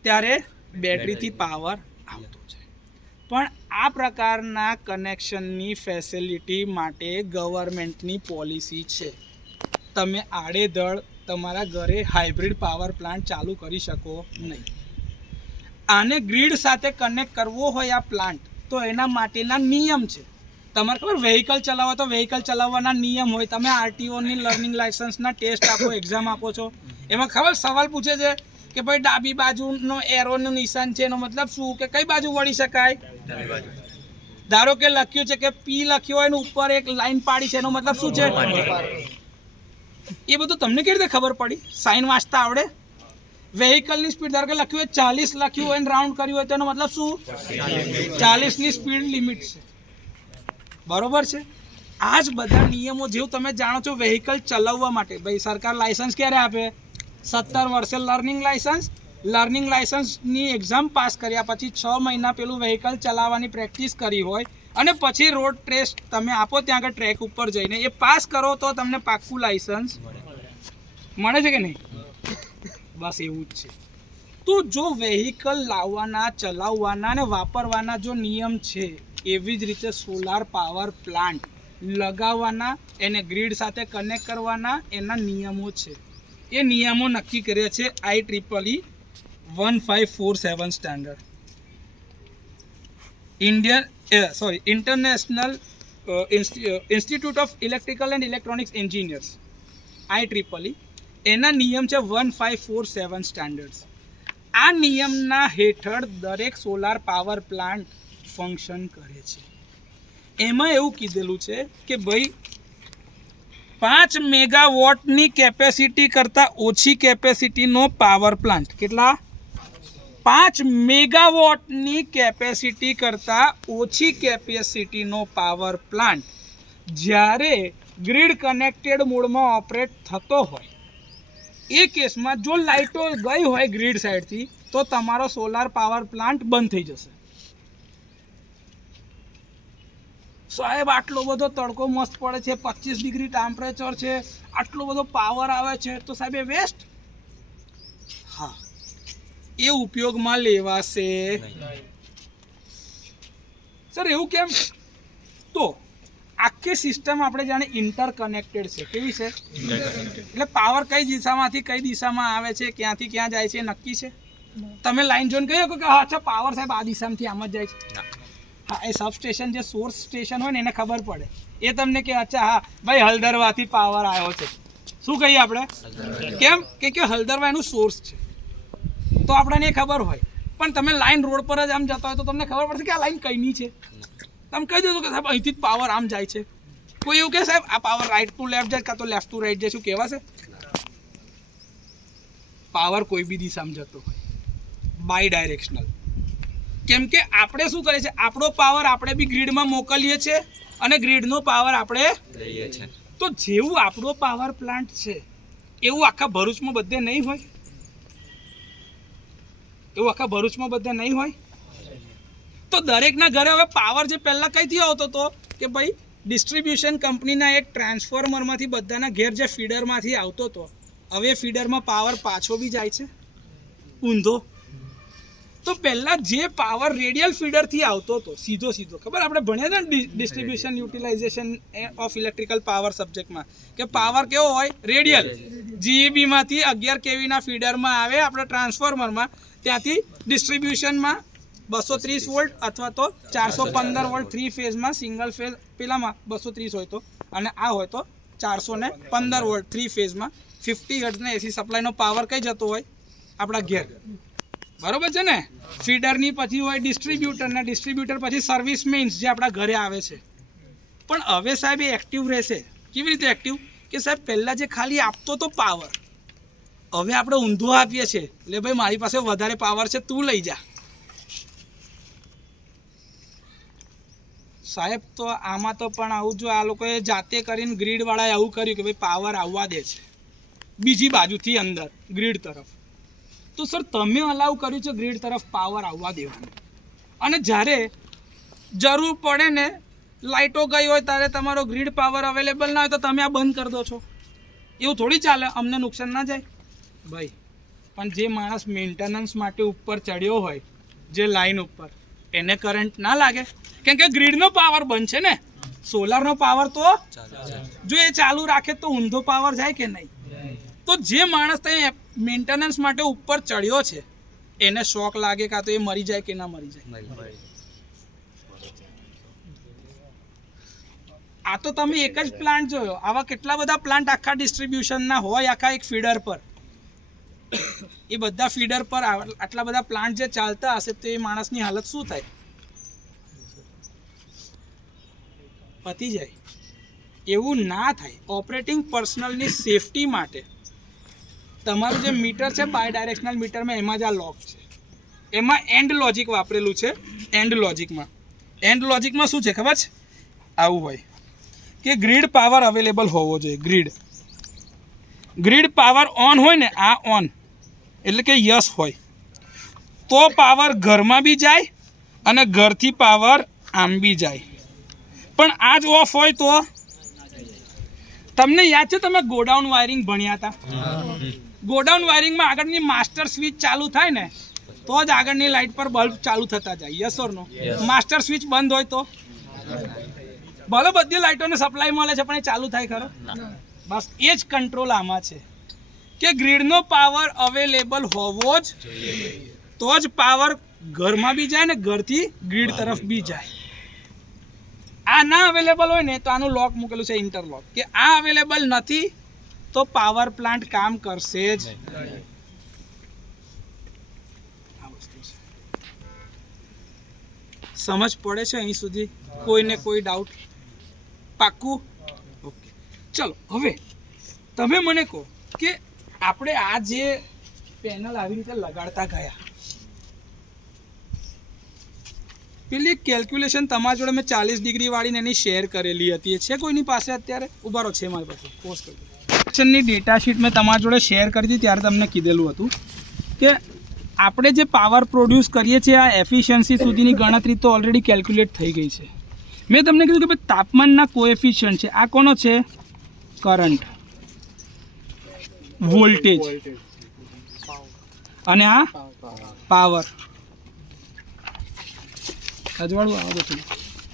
ત્યારે બેટરીથી પાવર આવતો જાય. પણ આ પ્રકારના કનેક્શનની ફેસિલિટી માટે ગવર્મેન્ટની પોલિસી છે. તમે આડેધડ તમારા ઘરે હાઇબ્રિડ પાવર પ્લાન્ટ ચાલુ કરી શકો નહીં. આને ગ્રીડ સાથે કનેક્ટ કરવો હોય આ પ્લાન્ટ તો એના માટેના નિયમ છે. તમારે ખબર વ્હીકલ ચલાવવા તો વ્હીકલ ચલાવવાના નિયમ હોય. તમે આરટીઓની લર્નિંગ લાયસન્સના ટેસ્ટ આપો, એક્ઝામ આપો છો, એમાં ખબર સવાલ પૂછે છે કે ભાઈ ડાબી બાજુનો એરોનું નિશાન છે એનો મતલબ શું, કે કઈ બાજુ વળી શકાય? ધારો કે લખ્યું છે કે પી લખ્યું હોય ને ઉપર એક લાઈન પાડી છે એનો મતલબ શું છે? એ બધું તમને કેવી રીતે ખબર પડી? સાઇન વાંચતા આવડે? વેહિકલની સ્પીડ ધારો કે લખ્યું હોય 40 લખ્યું હોય ને રાઉન્ડ કર્યું હોય તેનો મતલબ શું? 40ની સ્પીડ લિમિટ છે. બરોબર છે? આ જ બધા નિયમો જેવું તમે જાણો છો વેહિકલ ચલાવવા માટે ભાઈ સરકાર લાયસન્સ ક્યારે આપે? 17 વર્ષે લર્નિંગ લાયસન્સની એક્ઝામ પાસ કર્યા પછી 6 મહિના પેલું વેહિકલ ચલાવવાની પ્રેક્ટિસ કરી હોય અને પછી રોડ ટેસ્ટ તમે આપો ત્યાં આગળ ટ્રેક ઉપર જઈને એ પાસ કરો તો તમને પાક્કું લાયસન્સ મળે છે કે નહીં? બસ એવું જ છે. તો જો વેહિકલ લાવવાના, ચલાવવાના અને વાપરવાના જો નિયમ છે, એવી જ રીતે સોલાર પાવર પ્લાન્ટ લગાવવાના, એને ગ્રીડ સાથે કનેક્ટ કરવાના એના નિયમો છે. એ નિયમો નક્કી કર્યા છે IEEE 1547 standard. International institute of electrical and electronics engineers IEEE એના નિયમ છે 1547 સ્ટાન્ડર્ડ્સ. આ નિયમના હેઠળ દરેક સોલાર પાવર પ્લાન્ટ ફંક્શન કરે છે. એમાં એવું કીધેલું છે કે ભાઈ 5 મેગાવોટની કેપેસિટી કરતાં ઓછી કેપેસિટીનો પાવર પ્લાન્ટ, કેટલા? 5 મેગાવોટની કેપેસિટી કરતાં ઓછી કેપેસિટીનો પાવર પ્લાન્ટ જ્યારે ગ્રીડ કનેક્ટેડ મોડમાં ઓપરેટ થતો હોય એ કેસમાં જો લાઇટો ગઈ હોય ગ્રીડ સાઈડથી તો તમારો સોલાર પાવર પ્લાન્ટ બંધ થઈ જશે. સાહેબ આટલો બધો તડકો મસ્ત પડે છે, 25 ડિગ્રી ટેમ્પરેચર છે, આટલો બધો પાવર આવે છે, તો સાહેબ એ વેસ્ટ? હા, એ ઉપયોગમાં લેવાશે. સર એવું કેમ? તો આખી સિસ્ટમ આપણે જાણે ઇન્ટરકનેક્ટેડ છે. કેવી છે? એટલે પાવર કઈ દિશામાંથી કઈ દિશામાં આવે છે, ક્યાંથી ક્યાં જાય છે નક્કી છે? તમે લાઈન જોઈને કહી શકો કે હા અચ્છા પાવર સાહેબ આ દિશામાંથી આમ જ જાય છે? હા, એ સબસ્ટેશન જે સોર્સ સ્ટેશન હોય ને એને ખબર પડે. એ તમને કે અચ્છા હા ભાઈ હલદરવાથી પાવર આવ્યો છે. શું કહીએ આપણે? કેમ કે હલદરવા એનું સોર્સ છે, તો આપણને એ ખબર હોય. પણ તમે લાઈન રોડ પર જ આમ જતા હોય તો તમને ખબર પડશે કે આ લાઈન કઈની છે. તમે કહી દેજો કે સાહેબ અહીંથી જ પાવર આમ જાય છે. કોઈ એવું કે સાહેબ આ પાવર રાઈટ ટુ લેફ્ટ જાય કાં તો લેફ્ટ ટુ રાઈટ જાય, શું કહેવાશે? પાવર કોઈ બી દિશામાં જતો હોય, બાય ડાયરેક્શનલ. કેમ કે આપણે શું કરીએ છીએ, આપણો પાવર આપણે બી ગ્રીડમાં મોકલીએ છીએ અને ગ્રીડનો પાવર આપણે લઈએ છીએ. તો જેવું આપણો પાવર પ્લાન્ટ છે એવું આખા ભરૂચમાં બધે નહીં હોય. એવું આખા ભરૂચમાં બધે નહીં હોય. તો દરેકના ઘરે હવે પાવર જે પહેલાં કઈથી આવતો હતો કે ભાઈ ડિસ્ટ્રીબ્યુશન કંપનીના એક ટ્રાન્સફોર્મરમાંથી બધાના ઘેર જે ફીડરમાંથી આવતો હતો, હવે ફીડરમાં પાવર પાછો બી જાય છે ઊંધો. તો પહેલાં જે પાવર રેડિયલ ફીડરથી આવતો હતો સીધો ખબર આપણે ભણ્યા હતા ને distribution utilization of electrical power સબ્જેક્ટમાં કે પાવર કેવો હોય? રેડિયલ. જીઈબીમાંથી 11 કેવીના ફીડરમાં આવે આપણે ટ્રાન્સફોર્મરમાં, ત્યાંથી ડિસ્ટ્રીબ્યુશનમાં 230 વોલ્ટ અથવા તો 415 વોલ્ટ 3 ફેઝમાં સિંગલ ફેઝ પેલામાં 230 હોય તો, અને આ હોય તો 415 વોલ્ટ 3 ફેઝમાં 50 હર્ટ્ઝના એસી સપ્લાયનો પાવર કઈ જતો હોય? આપણા ઘેર. બરોબર છે ને? ફીડરની પછી હોય ડિસ્ટ્રીબ્યુટરના, ડિસ્ટ્રીબ્યુટર પછી સર્વિસ મેઇન્સ જે આપણા ઘરે આવે છે. પણ હવે સાહેબ એ એક્ટિવ રહેશે. કેવી રીતે એક્ટિવ? કે સાહેબ પહેલાં જે ખાલી આપતો તો પાવર, હવે આપણે ઊંધો આપીએ છીએ. એટલે ભાઈ મારી પાસે વધારે પાવર છે, તું લઈ જા. સાહેબ તો આમાં તો પણ આવું જો આ લોકોએ જાતે કરીને ગ્રીડવાળાએ આવું કર્યું કે ભાઈ પાવર આવવા દે છે બીજી બાજુથી અંદર ગ્રીડ તરફ. તો સર તમે અલાઉ કર્યું છે ગ્રીડ તરફ પાવર આવવા દેવાનું, અને જ્યારે જરૂર પડે ને લાઇટો ગઈ હોય ત્યારે તમારો ગ્રીડ પાવર અવેલેબલ ના હોય તો તમે આ બંધ કરી દો છો. એવું થોડી ચાલે. અમને નુકસાન ના જાય ભાઈ. પણ જે માણસ મેન્ટેનન્સ માટે ઉપર ચડ્યો હોય જે લાઈન ઉપર, એને કરંટ ના લાગે? કેમ કે ગ્રીડનો પાવર બંધ છે ને, સોલારનો પાવર તો જો એ ચાલુ રાખે તો ઊંધો પાવર જાય કે નહીં? તો જે માણસ ત્યાં મેન્ટેનન્સ માટે ઉપર ચડ્યો છે એને શોક લાગે કાં તો એ મરી જાય કે ના મરી જાય? આ તો તમે એક જ પ્લાન્ટ જોયો, આવા કેટલા બધા પ્લાન્ટ આખા ડિસ્ટ્રીબ્યુશનના હોય આખા એક ફીડર પર. એ બધા ફીડર પર આટલા બધા પ્લાન્ટ જે ચાલતા હશે તો એ માણસની હાલત શું થાય? પતી જાય. એવું ના થાય. ઓપરેટિંગ પર્સનલની સેફટી માટે તમારું જે મીટર છે બાય ડાયરેક્શનલ મીટરમાં એમાં જ આ લોક છે. એમાં એન્ડ લોજિક વાપરેલું છે. એન્ડ લોજિકમાં શું છે ખબર છે? આવું હોય કે ગ્રીડ પાવર અવેલેબલ હોવો જોઈએ. ગ્રીડ પાવર ઓન હોય ને, આ ઓન એટલે કે યસ હોય તો પાવર ઘરમાં બી જાય અને ઘરથી પાવર આમ બી જાય. પણ આ જ ઓફ હોય તો? તમને યાદ છે તમે ગોડાઉન વાયરિંગ ભણ્યા હતા? ગોડાઉન વાયરિંગમાં આગળની માસ્ટર સ્વિચ ચાલુ થાય ને તો જ આગળની લાઇટ પર બલ્બ ચાલુ થતા જાય. Yes or no? Master switch બંધ હોય તો ભલે બધી લાઇટોને સપ્લાય મળે છે પણ એ ચાલુ થાય ખરો? બસ એ જ કંટ્રોલ આમાં છે કે ગ્રીડનો પાવર અવેલેબલ હોવો જ તો જ પાવર ઘરમાં બી જાય ને ઘરથી ગ્રીડ તરફ બી જાય. આ ના અવેલેબલ હોય ને તો આનું લોક મૂકેલું છે ઇન્ટરલોક, કે આ અવેલેબલ નથી તો પાવર પ્લાન્ટ કામ કરશે જ. આ વસ્તુ છે. સમજ પડે છે અહીં સુધી? કોઈને કોઈ ડાઉટ? પાક્કું? ઓકે, ચલો હવે તમે મને કહો કે આપણે આ જે પેનલ આવી રીતે લગાડતા ગયા, પેલી કેલ્ક્યુલેશન તમારા જોડે મેં 40 ડિગ્રી વાળીને એની શેર કરેલી હતી. એ છે કોઈની પાસે અત્યારે? ઉભા રહો, છે મારી પાસે. પોઝ કરી દો. ક્વેશ્ચનની ડેટા શીટ મેં તમારા જોડે શેર કરી હતી ત્યારે તમને કીધેલું હતું કે આપણે જે પાવર પ્રોડ્યુસ કરીએ છીએ આ એફિશિયન્સી સુધીની ગણતરી તો ઓલરેડી કેલ્ક્યુલેટ થઈ ગઈ છે. મેં તમને કીધું કે ભાઈ તાપમાનના કોએફિશિયન્ટ છે. આ કોનો છે? કરંટ, વોલ્ટેજ અને આ પાવર. અજવાળું આવો બધું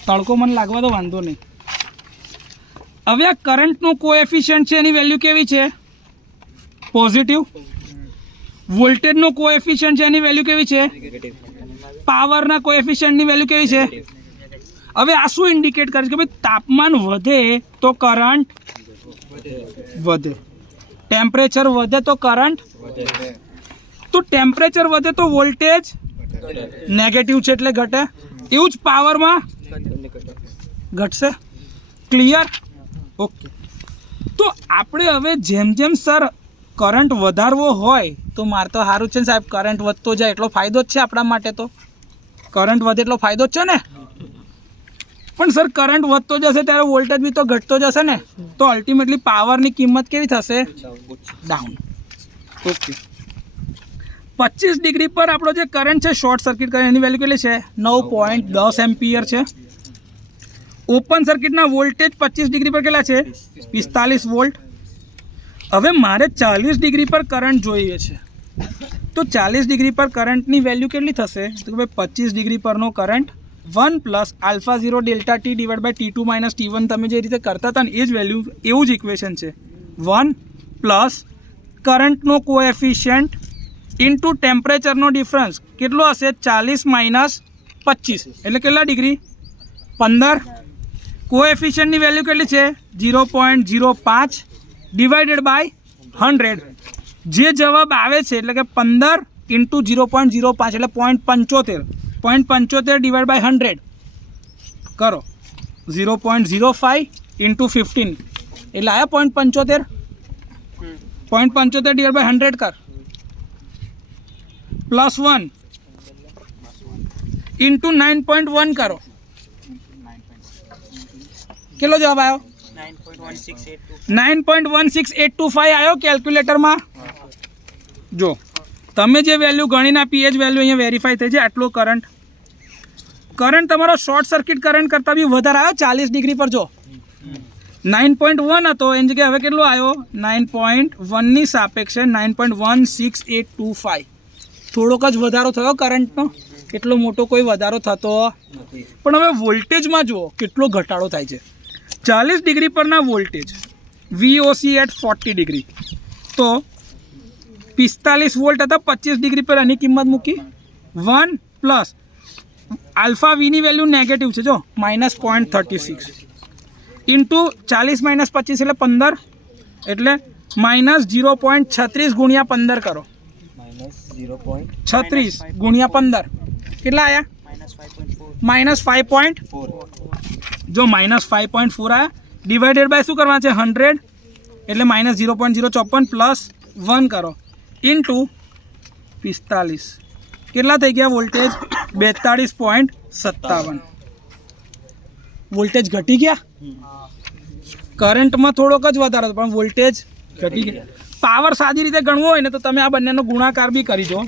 તડકો મને લાગવા તો વાંધો નહીં. હવે આ કરંટનું કોએફિશિયન્ટ છે એની વેલ્યુ કેવી છે? પોઝિટિવ. વોલ્ટેજનો કોએફિશિયન્ટ છે એની વેલ્યુ કેવી છે? પાવરના કોએફિશિયન્ટની વેલ્યુ કેવી છે? હવે આ શું ઇન્ડિકેટ કરે છે કે ભાઈ તાપમાન વધે તો કરંટ વધે, ટેમ્પરેચર વધે તો કરંટ, તો ટેમ્પરેચર વધે તો વોલ્ટેજ નેગેટિવ છે એટલે ઘટે. એવું જ પાવરમાં ઘટશે. ક્લિયર? ઓકે. તો આપણે હવે જેમ જેમ સર કરંટ વધારવો હોય તો મારે તો સારું છે ને સાહેબ, કરંટ વધતો જાય એટલો ફાયદો જ છે આપણા માટે. તો કરંટ વધે એટલો ફાયદો જ છે ને. પણ સર કરંટ વધતો જશે ત્યારે વોલ્ટેજ બી તો ઘટતો જશે ને, તો અલ્ટિમેટલી પાવરની કિંમત કેવી થશે? ડાઉન. ઓકે. 25 ડિગ્રી પર આપણો જે કરંટ છે શોર્ટ સર્કિટ કરે એની વેલ્યુ કેટલી છે? 9.10 એમ્પિયર છે. ઓપન સર્કિટના વોલ્ટેજ 25 ડિગ્રી પર કેટલા છે? 45 વોલ્ટ. હવે મારે 40 ડિગ્રી પર કરંટ જોઈએ છે, તો 40 ડિગ્રી પર કરંટની વેલ્યુ કેટલી થશે? તો કે ભાઈ 25 ડિગ્રી પરનો current 1 plus alpha 0 delta T divide by T2 minus T1 તમે જે રીતે કરતા હતા ને એ જ વેલ્યુ, એવું જ ઇક્વેશન છે. 1 પ્લસ કરંટનો કોએફિશિયન્ટ ઇન્ટુ ટેમ્પરેચરનો ડિફરન્સ કેટલો હશે? 40 માઇનસ 25 એટલે કેટલા ડિગ્રી? 15. કોએફિશિયન્ટની વેલ્યુ કેટલી છે? 0.05 ડિવાઇડેડ બાય 100. જે જવાબ આવે છે એટલે કે 15 ઇન્ટુ 0.05 એટલે 0.75. 0.75 ડિવાઇડ બાય 100 કરો. 0.05 ઇન્ટુ 15 એટલે આવ્યા 0.75. 0.75 ડિવાઇડ બાય 100 કર. પ્લસ 1 ઇન્ટુ 9.1 કરો. કેટલો જવાબ આવ્યો? 9.16825 આવ્યો કેલ્ક્યુલેટરમાં. જો તમે જે વેલ્યુ ગણીને આપી એ જ વેલ્યુ અહીંયા વેરીફાઈ થઈ જાય. આટલો કરંટ તમારો શોર્ટ સર્કિટ કરંટ કરતાં બી વધારે આવ્યો 40 ડિગ્રી પર. જો 9.1 હતો એની જગ્યાએ હવે કેટલો આવ્યો? 9.1ની સાપેક્ષે 9.16825. થોડોક જ વધારો થયો કરંટનો, એટલો મોટો કોઈ વધારો થતો નથી. પણ હવે વોલ્ટેજમાં જુઓ કેટલો ઘટાડો થાય છે. 40 ડિગ્રી પરના વોલ્ટેજ VOC એટ 40 ડિગ્રી તો 45 વોલ્ટ હતા. 25 ડિગ્રી પર એની કિંમત મૂકી 1 પ્લસ આલ્ફા વીની વેલ્યુ નેગેટિવ છે જો -0.36 ઇન્ટુ 40 માઇનસ 25 એટલે 15 એટલે -0.36 ગુણ્યા 15 કરો. -0.36 ગુણ્યા 15 કેટલા આવ્યા? -5.4. જો -5.4 આવ્યા ડિવાઇડેડ બાય શું કરવા છે? 100 એટલે -0.054 પ્લસ 1 કરો ઇન્ટુ 45 કેટલા થઈ ગયા વોલ્ટેજ? 42.57. વોલ્ટેજ ઘટી ગયા. કરંટમાં થોડોક જ વધારો હતો પણ વોલ્ટેજ ઘટી ગયા. પાવર સાદી રીતે ગણવો હોય ને તો તમે આ બંનેનો ગુણાકાર બી કરી દો.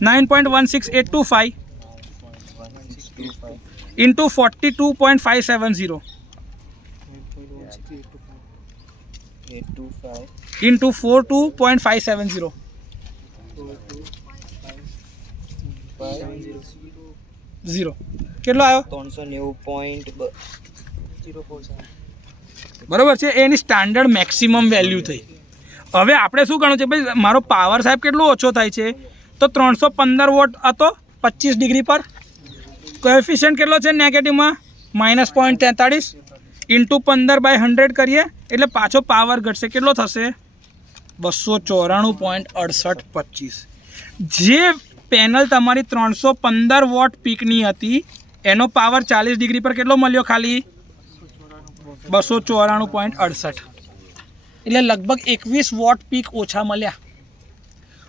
9.16825 ઇન્ટુ 42.570 ઇન્ટુ 42.570 0 કેટલો આવ્યો? 390.04. બરાબર છે. એની સ્ટાન્ડર્ડ મેક્સિમમ વેલ્યુ થઈ. હવે આપણે શું ગણવું છે ભાઈ? મારો પાવર સાહેબ કેટલો ઓછો થાય છે? તો 315 વોટ હતો 25 ડિગ્રી પર. કોએફિશિયન્ટ કેટલો છે નેગેટિવમાં? -0.43 ઇન્ટુ 15/100 કરીએ એટલે પાછો પાવર ઘટશે. કેટલો થશે? 294.6825. જે પેનલ તમારી 315 વોટ પીકની હતી એનો પાવર 40 ડિગ્રી પર કેટલો મળ્યો? ખાલી 294.68. એટલે લગભગ 21 વોટ પીક ઓછા મળ્યા.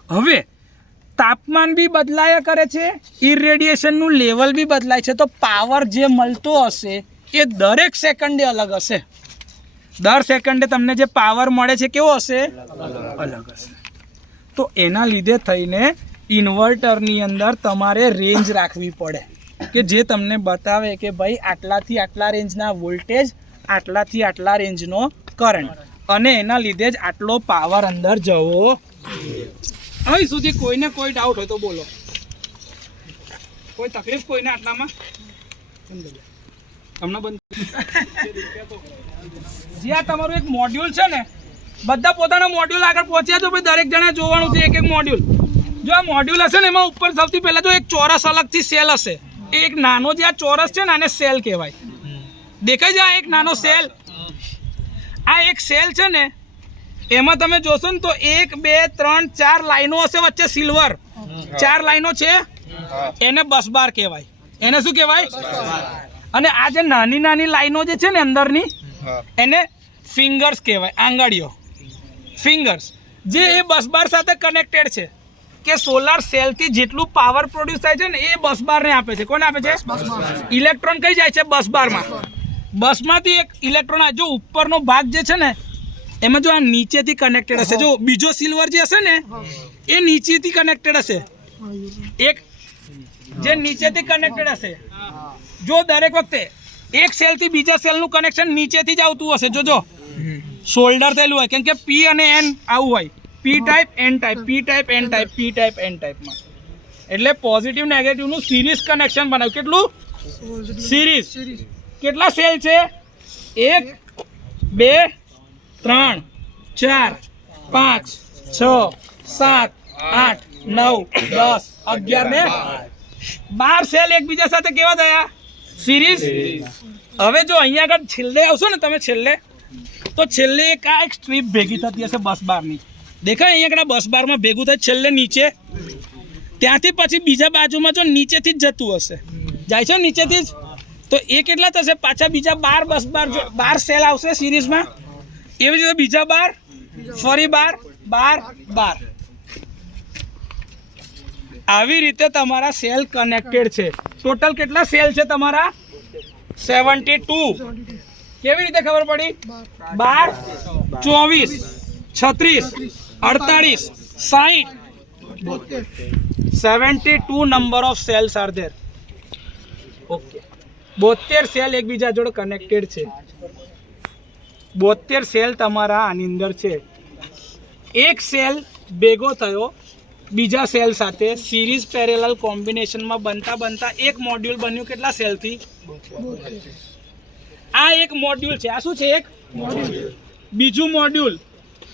હવે તાપમાન બી બદલાયા કરે છે, ઇરેડિયેશનનું લેવલ બી બદલાય છે, તો પાવર જે મળતો હશે એ દરેક સેકન્ડે અલગ હશે. દર સેકન્ડે તમને જે પાવર મળે છે કેવો હશે? અલગ હશે. તો એના લીધે થઈને ઇન્વર્ટરની અંદર તમારે રેન્જ રાખવી પડે કે જે તમને બતાવે કે ભાઈ આટલાથી આટલા રેન્જના વોલ્ટેજ, આટલાથી આટલા રેન્જનો કરંટ, અને એના લીધે જ આટલો પાવર અંદર જવો. અહીં સુધી કોઈને કોઈ ડાઉટ હોય તો બોલો. કોઈ તકલીફ કોઈને આટલામાં? તમને બંધ જે આ તમારું એક મોડ્યુલ છે ને, બધા પોતાના મોડ્યુલ આગળ પહોંચ્યા તો ભાઈ દરેક જણા જોવાનું છે એક એક મોડ્યુલ. જો આ મોડ્યુલ હશે ને એમાં ઉપર સૌથી પહેલાં જો એક ચોરસ અલગથી સેલ હશે. એ એક નાનો જે આ ચોરસ છે ને આને સેલ કહેવાય. દેખાય છે આ એક નાનો સેલ? આ એક સેલ છે ને એમાં તમે જોશો ને તો 1 2 3 4 લાઈનો હશે વચ્ચે સિલ્વર 4 લાઈનો છે, એને બસબાર કહેવાય. એને શું કહેવાય? અને આ જે નાની નાની લાઈનો જે છે ને અંદરની એને ફિંગર્સ કહેવાય, આંગળીઓ, ફિંગર્સ, જે એ બસબાર સાથે કનેક્ટેડ છે કે સોલાર સેલથી જેટલું પાવર પ્રોડ્યુસ થાય છે ને એ બસબારને આપે છે. કોને આપે છે? ઇલેક્ટ્રોન કઈ જાય છે? બસબારમાં. બસમાંથી એક ઇલેક્ટ્રોન જો ઉપરનો ભાગ જે છે ને એમાં જો આ નીચેથી કનેક્ટેડ હશે, જો બીજો સિલ્વર જે હશે ને એ નીચેથી કનેક્ટેડ હશે, એક જે નીચેથી કનેક્ટેડ હશે. જો દરેક વખતે એક સેલથી બીજા સેલનું કનેક્શન નીચેથી જ આવતું હશે. જોજો શોલ્ડર થયેલું હોય, કેમ કે પી અને એન આવું હોય, P type N type, P type N type, P type N ટાઈપમાં. એટલે પોઝિટિવ નેગેટિવનું સિરીઝ કનેક્શન બનાવ્યું. કેટલું? સિરીઝ. કેટલા સેલ છે? 1 2 3 4 5 6 7 8 9 10 11 ને 12 સેલ એકબીજા સાથે કેવા થયા? સિરીઝ. હવે જો અહીંયા આગળ છેલ્લે આવશો ને તમે, છેલ્લે તો છેલ્લે એક આ એક સ્ટ્રીપ ભેગી થતી હશે બસ બારની. દેખાય અહીંયા આગળ બસ બારમાં ભેગું થાય છેલ્લે નીચે, ત્યાંથી પછી બીજા બાજુમાં જો નીચેથી જ જતું હશે, જાય છે નીચેથી જ, તો એ કેટલા થશે? પાછા બીજા 12 બસ બાર, 12 સેલ આવશે સિરીઝમાં. એવી રીતે બીજા 12, ફરી 12, 12, 12. આવી રીતે તમારા સેલ કનેક્ટેડ છે. ટોટલ કેટલા સેલ છે તમારા? 72. કેવી રીતે ખબર પડી? 12, 24, 36, 48, 60, 72 number of cells are there. Okay, 72 cell એકબીજા જોડે કનેક્ટેડ છે. 72 સેલ તમારા આની અંદર છે. એક સેલ ભેગો થયો બીજા સેલ સાથે સિરીઝ પેરેલલ કોમ્બિનેશનમાં બનતા એક મોડ્યુલ બન્યું. કેટલા સેલથી? આ એક મોડ્યુલ છે. આ શું છે? એક મોડ્યુલ. બીજું મોડ્યુલ,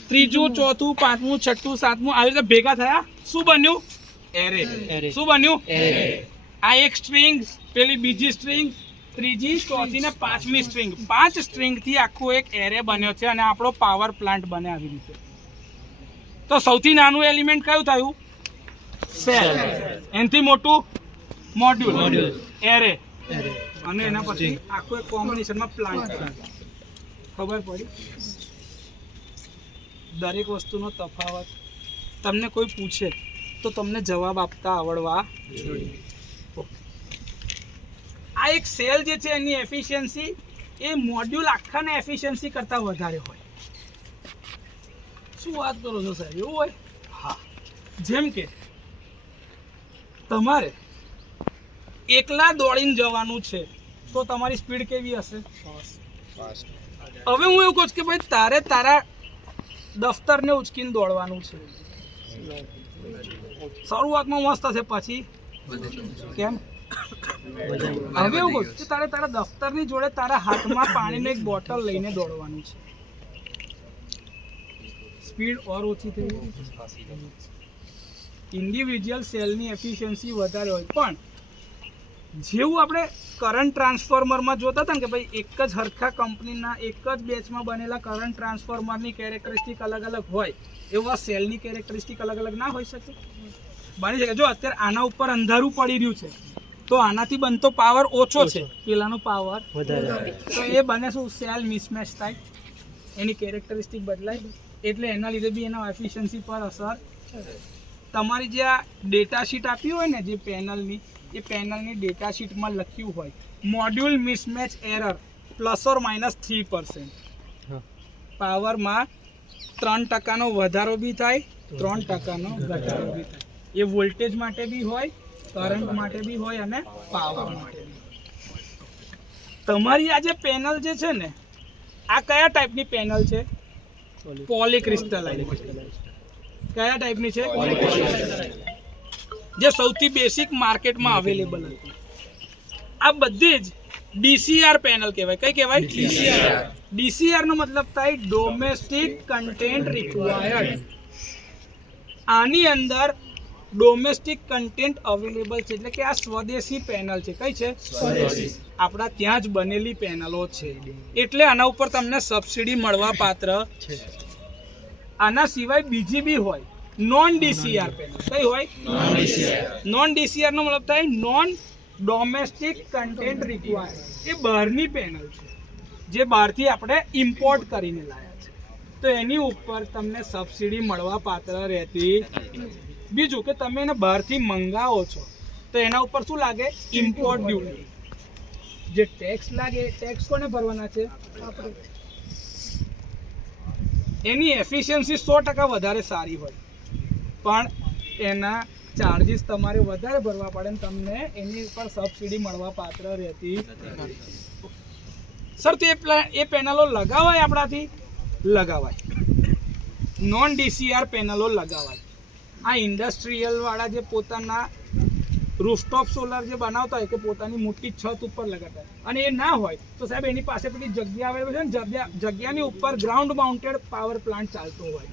ત્રીજું, ચોથું, પાંચમું, છઠ્ઠું, સાતમું, આવી રીતે ભેગા થયા. શું બન્યું? એરે. શું બન્યું? એરે. આ એક સ્ટ્રિંગ, પેલી બીજી સ્ટ્રિંગ, ત્રીજી, ચોથી ને પાંચમી સ્ટ્રિંગ. 5 સ્ટ્રિંગથી આખો એક એરે બન્યો છે અને આપણો પાવર પ્લાન્ટ બને આવી રીતે. તો સૌથી નાનું એલિમેન્ટ કયું થયું? સેલ. એનાથી મોટું મોડ્યુલ, એરે, અને એના પછી આખો એક કોમ્બિનેશનમાં પ્લાન્ટ. ખબર પડી? દરેક વસ્તુનો તફાવત તમને કોઈ પૂછે તો તમને જવાબ આપતા આવડવા જોઈએ. આ એક સેલ જે છે એની એફિશિયન્સી એ મોડ્યુલ આખાને એફિશિયન્સી કરતાં વધારે હોય. શું વાત કરો છો સાહેબ? એવું હોય? હા. જેમ કે તમારે એકલા દોડીને જવાનું છે તો તમારી સ્પીડ કેવી હશે? હવે હું એવું કહું છું કે ભાઈ તારે તારા દફતરને ઉચકીને દોડવાનું છે. શરૂઆતમાં મસ્ત હશે, પછી કેમ? હવે એવું કહું કે તારે તારા દફતરની જોડે તારા હાથમાં પાણીની એક બોટલ લઈને દોડવાનું છે. સ્પીડ ઓર ઓછી થઈ. ઇન્ડિવિજ્યુઅલ સેલની એફિશિયન્સી વધારે હોય પણ જેવું આપણે કરંટ ટ્રાન્સફોર્મરમાં જોતા હતા ને કે ભાઈ એક જ હરખા કંપનીના એક જ બેચમાં બનેલા કરંટ ટ્રાન્સફોર્મરની કેરેક્ટરિસ્ટિક અલગ અલગ હોય એવા સેલની કેરેક્ટરિસ્ટિક અલગ અલગ ના હોઈ શકે? બની શકે. જો અત્યારે આના ઉપર અંધારું પડી રહ્યું છે તો આનાથી બનતો પાવર ઓછો છે, પેલાનો પાવર વધારે, તો એ બને શું? સેલ મિસમેચ થાય, એની કેરેક્ટરિસ્ટિક બદલાય, એટલે એના લીધે બી એના એફિશિયન્સી પર અસર. તમારી જે આ ડેટા શીટ આપી હોય ને જે પેનલની, એ પેનલની ડેટા શીટમાં લખ્યું હોય મોડ્યુલ મિસમેચ એરર ±3%. પાવરમાં 3% વધારો બી થાય, 3% ઘટાડો બી થાય. એ વોલ્ટેજ માટે બી હોય, કરંટ માટે બી હોય અને પાવર માટે બી. તમારી આ જે પેનલ જે છે ને, આ કયા ટાઈપની પેનલ છે? પોલીક્રિસ્ટલાઇન. કયા ટાઈપની છે? જે સૌથી બેસિક માર્કેટમાં અવેલેબલ હતી. આ બધી જ ડીસીઆર પેનલ કહેવાય. કઈ કહેવાય? ડીસીઆર નો મતલબ થાય ડોમેસ્ટિક કન્ટેન્ટ રિક્વાયર્ડ. આની અંદર ડોમેસ્ટિક કન્ટેન્ટ અવેલેબલ છે, એટલે કે આ સ્વદેશી પેનલ છે. કઈ છે? સ્વદેશી. આપણા ત્યાં જ બનેલી પેનલો છે, એટલે આના ઉપર તમને સબસિડી મળવા પાત્ર છે. આના સિવાય બીજી બી હોય નોન ડીસીઆર પેનલ. કઈ હોય? નોન ડીસીઆર નો મતલબ થાય નોન ડોમેસ્ટિક કન્ટેન્ટ રિક્વાયર્ડ. એ બહારની પેનલ છે, જે બહારથી આપણે ઇમ્પોર્ટ કરીને લાવ્યા છે, તો એની ઉપર તમને સબસિડી મળવા પાત્ર રહેતી. બીજું કે તમે એને બહારથી મંગાવો છો તો એના ઉપર શું લાગે? Import duty. જે ટેક્સ લાગે એ ટેક્સ કોને ભરવાના છે? આપણે. એની એફિશિયન્સી 100% વધારે સારી હોય, પણ એના ચાર્જીસ તમારે વધારે ભરવા પડે ને તમને એની ઉપર સબસિડી મળવા પાત્ર રહેતી. સર, તો એ પેનલો લગાવાય આપણાથી? લગાવાય. નોન ડીસીઆર પેનલો લગાવાય. આ ઇન્ડસ્ટ્રીયલ વાળા જે પોતાના રૂફટોપ સોલર જે બનાવતા હોય કે પોતાની મોટી છત ઉપર લગાડતા હોય, અને એ ના હોય તો સાહેબ એની પાસે પેલી જગ્યા આવેલી છે ને, જગ્યાની ઉપર ગ્રાઉન્ડ માઉન્ટેડ પાવર પ્લાન્ટ ચાલતો હોય.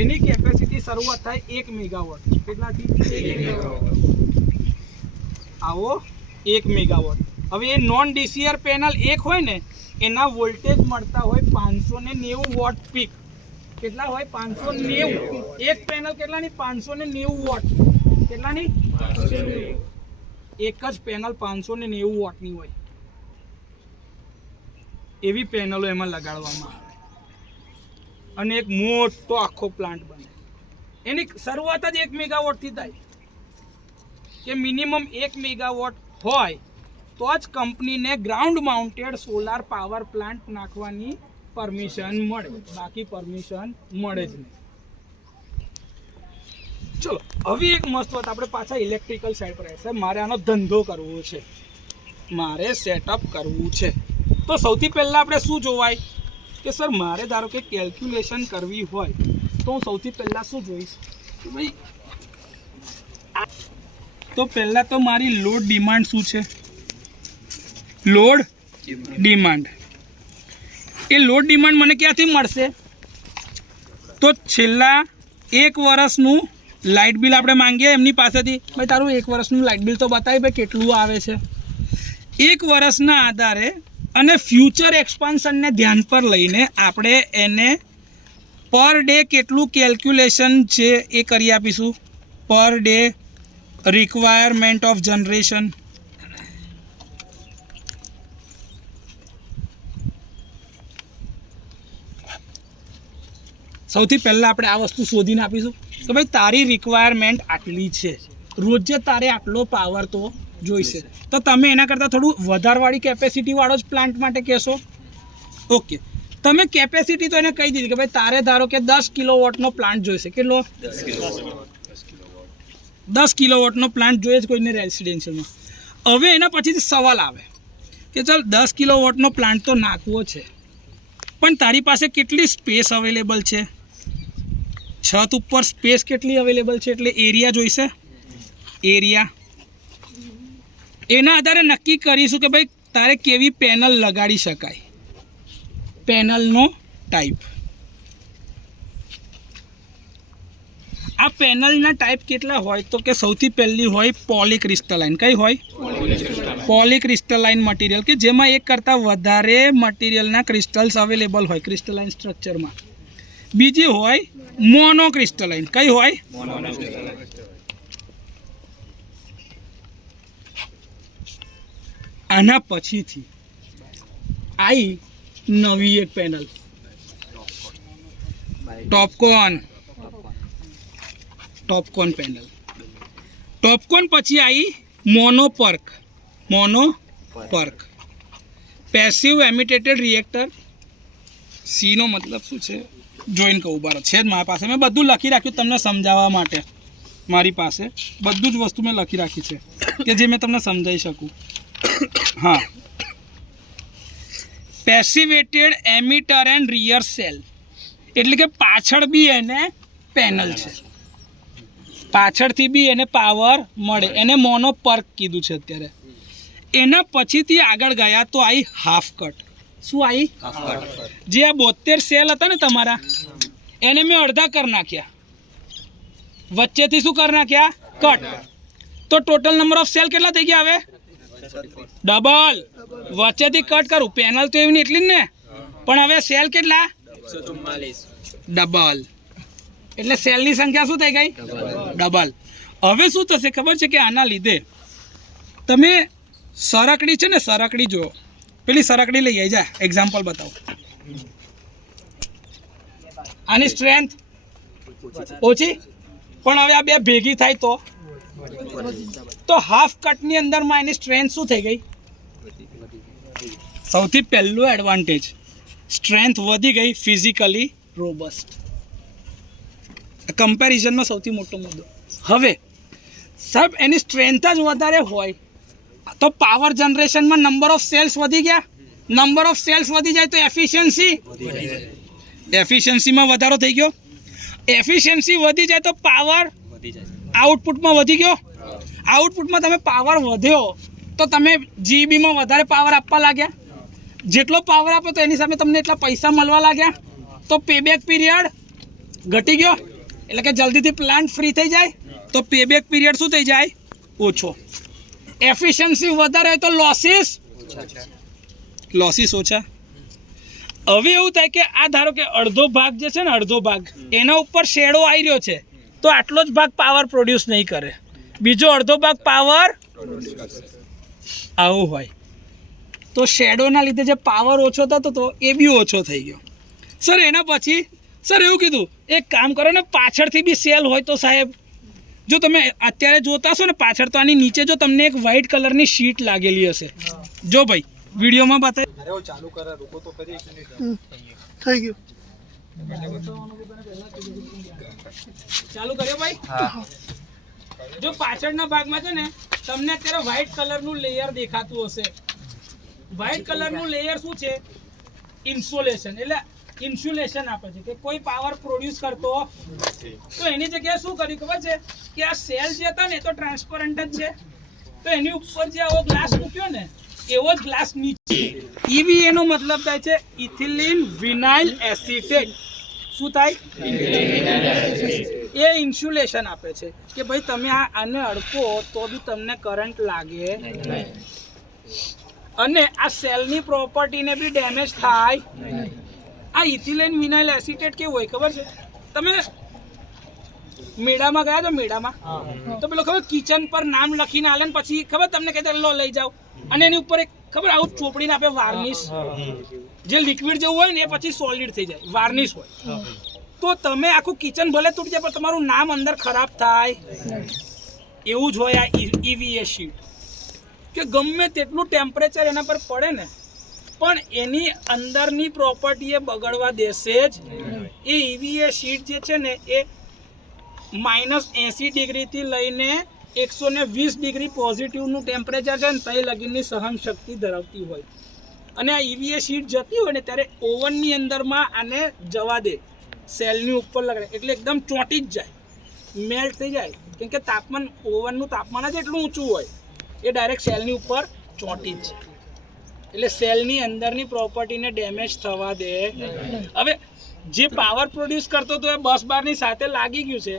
એની કેપેસિટી શરૂઆત થાય 1 મેગાવોટ. કેટલાથી? 1 મેગાવોટ. આવો 1 મેગાવોટ. હવે એ નોન ડીસીઆર પેનલ એક હોય ને, એના વોલ્ટેજ મળતા હોય 590 વોટ પીક. કેટલા હોય? 590. એક પેનલ કેટલાની? 590 વોટ. કેટલાની? એક જ પેનલ 590 વોટની હોય. એવી પેનલો એમાં લગાડવામાં આવે અને એક મોટો આખો પ્લાન્ટ બને. એની શરૂઆત જ 1 મેગાવોટથી થાય. કે મિનિમમ 1 મેગાવોટ હોય તો જ કંપનીને ground mounted solar power plant નાખવાની પરમિશન મળે, બાકી પરમિશન મળે જ નહીં. ચલો, હવે એક મસ્ત વાત, આપણે પાછા ઇલેક્ટ્રિકલ સાઈડ પર આવ્યા. મારે આનો ધંધો કરવો છે, મારે સેટઅપ કરવું છે, તો સૌથી પહેલાં આપણે શું જોવાય કે સર મારે ધારો કે કેલ્ક્યુલેશન કરવી હોય તો હું સૌથી પહેલાં શું જોઈશ કે ભાઈ, તો પહેલાં તો મારી લોડ ડિમાન્ડ શું છે? Load demand. એ લોડ ડિમાન્ડ મને ક્યાંથી મળશે? તો છેલ્લા 1 વર્ષનું લાઇટ બિલ આપણે માંગીએ એમની પાસેથી. ભાઈ તારું 1 વર્ષનું લાઇટ બિલ તો બતાવી ભાઈ કેટલું આવે છે. 1 વર્ષના આધારે અને ફ્યુચર એક્સપાન્શનને ધ્યાન પર લઈને આપણે એને પર ડે કેટલું કેલ્ક્યુલેશન છે એ કરી આપીશું. Per day requirement of generation. સૌથી પહેલાં આપણે આ વસ્તુ શોધીને આપીશું કે ભાઈ તારી રિક્વાયરમેન્ટ આટલી છે, રોજે તારે આટલો પાવર તો જોઈશે. તો તમે એના કરતાં થોડું વધારવાળી કેપેસિટીવાળો જ પ્લાન્ટ માટે કહેશો. ઓકે, તમે કેપેસિટી તો એને કહી દીધી કે ભાઈ તારે ધારો કે 10 કિલોવોટનો પ્લાન્ટ જોઈશે. કેટલો? 10 કિલોવોટનો પ્લાન્ટ જોઈએ જ કોઈને રેસિડેન્શિયલમાં. હવે એના પછીથી સવાલ આવે કે ચાલ 10 કિલોવોટનો પ્લાન્ટ તો નાખવો છે, પણ તારી પાસે કેટલી સ્પેસ અવેલેબલ છે? છત ઉપર સ્પેસ કેટલી અવેલેબલ છે? એટલે એરિયા જોઈશે. એરિયા એના આધારે નક્કી કરીશું કે ભાઈ તારે કેવી પેનલ લગાડી શકાય. પેનલનો ટાઈપ. આ પેનલના ટાઈપ કેટલા હોય તો કે સૌથી પહેલી હોય પોલીક્રિસ્ટલાઇન. કઈ હોય? પોલીક્રિસ્ટલાઇન મટીરિયલ, કે જેમાં એક કરતાં વધારે મટીરિયલના ક્રિસ્ટલ્સ અવેલેબલ હોય ક્રિસ્ટલાઇન સ્ટ્રક્ચરમાં. બીજી હોય મોનોક્રિસ્ટલાઇન. કઈ હોય? આના પછીથી આવી નવી એક પેનલ ટોપકોન પેનલ. ટોપકોન પછી આવી મોનોપર્ક. Passive એમિટેટેડ reactor. સીનો મતલબ શું છે જોઈને કહું. બરાબર છે જ મારી પાસે, મેં બધું લખી રાખ્યું તમને સમજાવવા માટે. મારી પાસે બધું જ વસ્તુ મેં લખી રાખી છે કે જે મેં તમને સમજાવી શકું. હા, પેસિવેટેડ એમિટર એન્ડ રિયર સેલ, એટલે કે પાછળ બી એને પેનલ છે, પાછળથી બી એને પાવર મળે, એને મોનોપર્ક કીધું છે અત્યારે. એના પછીથી આગળ ગયા તો આવી હાફ કટ. શું આવી? જે આ 72 સેલ હતા ને તમારા, એને મેં અડધા કરી નાખ્યા, વચ્ચેથી શું કરી નાખ્યા? કટ. તો ટોટલ નંબર ઓફ સેલ કેટલા થઈ ગયા? હવે ડબલ. વચ્ચેથી કટ કરું, પેનલ તો એવી એટલી જ ને, પણ હવે સેલ કેટલા? ડબલ. એટલે સેલની સંખ્યા શું થઈ ગઈ? ડબલ. હવે શું થશે ખબર છે કે આના લીધે તમે સરકડી છે ને, સરકડી જો પેલી સરકડી લઈ આવી, જા એક્ઝામ્પલ બતાવો. આની સ્ટ્રેન્થ ઓછી, પણ હવે આ બે ભેગી થાય તો હાફ કટની અંદરમાં એની સ્ટ્રેન્થ શું થઈ ગઈ? સૌથી પહેલું એડવાન્ટેજ, સ્ટ્રેન્થ વધી ગઈ, ફિઝિકલી રોબસ્ટ. કમ્પેરિઝનમાં સૌથી મોટો મુદ્દો. હવે સાહેબ એની સ્ટ્રેન્થ જ વધારે હોય તો પાવર જનરેશનમાં નંબર ઓફ સેલ્સ વધી ગયા. નંબર ઓફ સેલ્સ વધી જાય તો એફિશિયન્સીમાં વધારો થઈ ગયો. એફિશિયન્સી વધી જાય તો પાવર આઉટપુટમાં વધી ગયો. આઉટપુટમાં તમે પાવર વધ્યો તો તમે જીબીમાં વધારે પાવર આપવા લાગ્યા. જેટલો પાવર આપો તો એની સામે તમને એટલા પૈસા મળવા લાગ્યા. તો પેબેક પીરિયડ ઘટી ગયો, એટલે કે જલ્દીથી પ્લાન્ટ ફ્રી થઈ જાય તો પેબેક પીરિયડ શું થઈ જાય? ઓછો. એફિશિયન્સી વધારે હોય તો લોસીસ ઓછા. હવે એવું થાય કે આ ધારો કે અડધો ભાગ જે છે ને, અડધો ભાગ એના ઉપર શેડો આવી રહ્યો છે તો આટલો જ ભાગ પાવર પ્રોડ્યુસ નહીં કરે, બીજો અડધો ભાગ પાવર આવું હોય તો શેડોના લીધે જે પાવર ઓછો થતો તો એ બી ઓછો થઈ ગયો. સર એના પછી સર એવું કીધું એક કામ કરો ને, પાછળથી બી સેલ હોય તો સાહેબ જો તમે અત્યારે જોતા હશો ને પાછળ, તો આની નીચે જો તમને એક વ્હાઇટ કલરની શીટ લાગેલી હશે, જો ભાઈ વિડીયોમાં બતાવી. થઈ ગયું, ચાલુ કર્યો ભાઈ. જો પાછળના ભાગમાં છે ને તમને અત્યારે વ્હાઇટ કલરનું લેયર દેખાતું હશે. વ્હાઇટ કલરનું લેયર શું છે? ઇન્સ્યુલેશન. એટલે ઇન્સ્યુલેશન આપે છે કે કોઈ પાવર પ્રોડ્યુસ કરતો તો એની જગ્યાએ શું કર્યું ખબર છે કે આ સેલ જે હતા ને તો ટ્રાન્સપરન્ટ જ છે, તો એની ઉપર જે આવો ગ્લાસ મૂક્યો ને એવો જ ગ્લાસ નીચે ઈવી, એનો મતલબ થાય છે ઇથિલિન વિનાઇલ એસિટેટ. શું થાય? એ ઇન્સ્યુલેશન આપે છે કે ભાઈ તમે આને અડકો તો બી તમને કરંટ લાગે અને આ સેલની પ્રોપર્ટીને બી ડેમેજ થાય. આ ઇથિલિન વિનાઇલ એસિટેટ કેવું હોય ખબર છે? તમે મેળામાં ગયા તો મેળામાં તો પેલો ખબર કિચન પર નામ લખીને આલે ને પછી ખબર તમને કહે લો લઈ જાઓ, અને એની ઉપર એક ખબર આવું ચોપડીને આપે વાર્નિશ, જે લિક્વિડ જેવું હોય ને એ પછી સોલિડ થઈ જાય, વાર્નિશ હોય. તો તમે આખું કિચન ભલે તૂટી જાય પણ તમારું નામ અંદર ખરાબ થાય. એવું જ હોય આ ઈવીએ શીટ, કે ગમે તેટલું ટેમ્પરેચર એના પર પડે ને પણ એની અંદરની પ્રોપર્ટી એ બગડવા દેશે જ. એ ઈવીએ શીટ જે છે ને એ -80 ડિગ્રીથી લઈને 120 ડિગ્રી પોઝિટિવનું ટેમ્પરેચર છે ને તઈ લગીની સહન શક્તિ ધરાવતી હોય. અને આ ઈવીએ શીટ જતી હોય ને ત્યારે ઓવનની અંદરમાં આને જવા દે, સેલની ઉપર લગાડે એટલે એકદમ ચોંટી જ જાય, મેલ્ટ થઈ જાય. કેમ કે તાપમાન, ઓવનનું તાપમાન જ એટલું ઊંચું હોય, એ ડાયરેક્ટ સેલની ઉપર ચોંટી જ જાય. એટલે સેલની અંદરની પ્રોપર્ટીને ડેમેજ થવા દે. હવે જે પાવર પ્રોડ્યુસ કરતો તો એ 10 બારની સાથે લાગી ગયું છે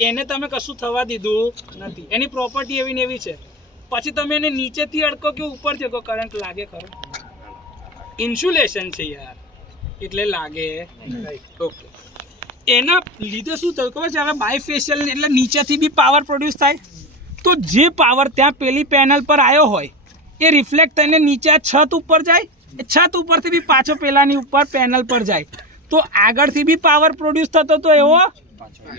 એને તમે કશું થવા દીધું નથી, એની પ્રોપર્ટી એવી ને એવી છે. પછી તમે એને નીચેથી અડકો કે ઉપરથી અડકો, કરંટ લાગે ખરો? ઇન્સ્યુલેશન છે યાર, એટલે લાગે. ઓકે, એના લીધે શું થયું ખબર છે? હવે બાયફેશિયલ એટલે નીચેથી બી પાવર પ્રોડ્યુસ થાય. તો જે પાવર ત્યાં પેલી પેનલ પર આવ્યો હોય એ રિફ્લેક્ટ થઈને નીચે આ છત ઉપર જાય, એ છત ઉપરથી બી પાછો પેલાની ઉપર પેનલ પર જાય. તો આગળથી બી પાવર પ્રોડ્યુસ થતો તો એવો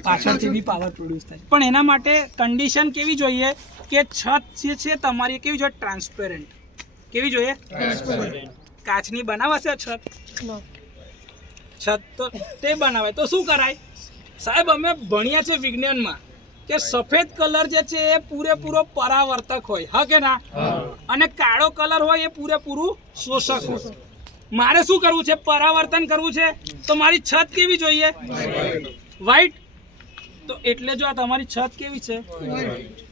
પાછળથી બી પાવર પ્રોડ્યુસ થાય. પણ એના માટે કન્ડિશન કેવી જોઈએ કે છત જે છે તમારી કેવી જોઈએ? ટ્રાન્સપેરન્ટ. કેવી જોઈએ? કાચની બનાવાશે છત તો તે બનાવાય. તો શું કરાય સાહેબ? અમે ભણ્યા છે વિજ્ઞાનમાં કે સફેદ કલર જે છે એ પૂરેપૂરો પરાવર્તક હોય, હા કે ના? અને કાળો કલર હોય એ પૂરેપૂરું શોષક હોય. મારે શું કરવું છે? પરાવર્તન કરવું છે. તો મારી છત કેવી જોઈએ? વ્હાઈટ. તો એટલે જો આ તમારી છત કેવી છે?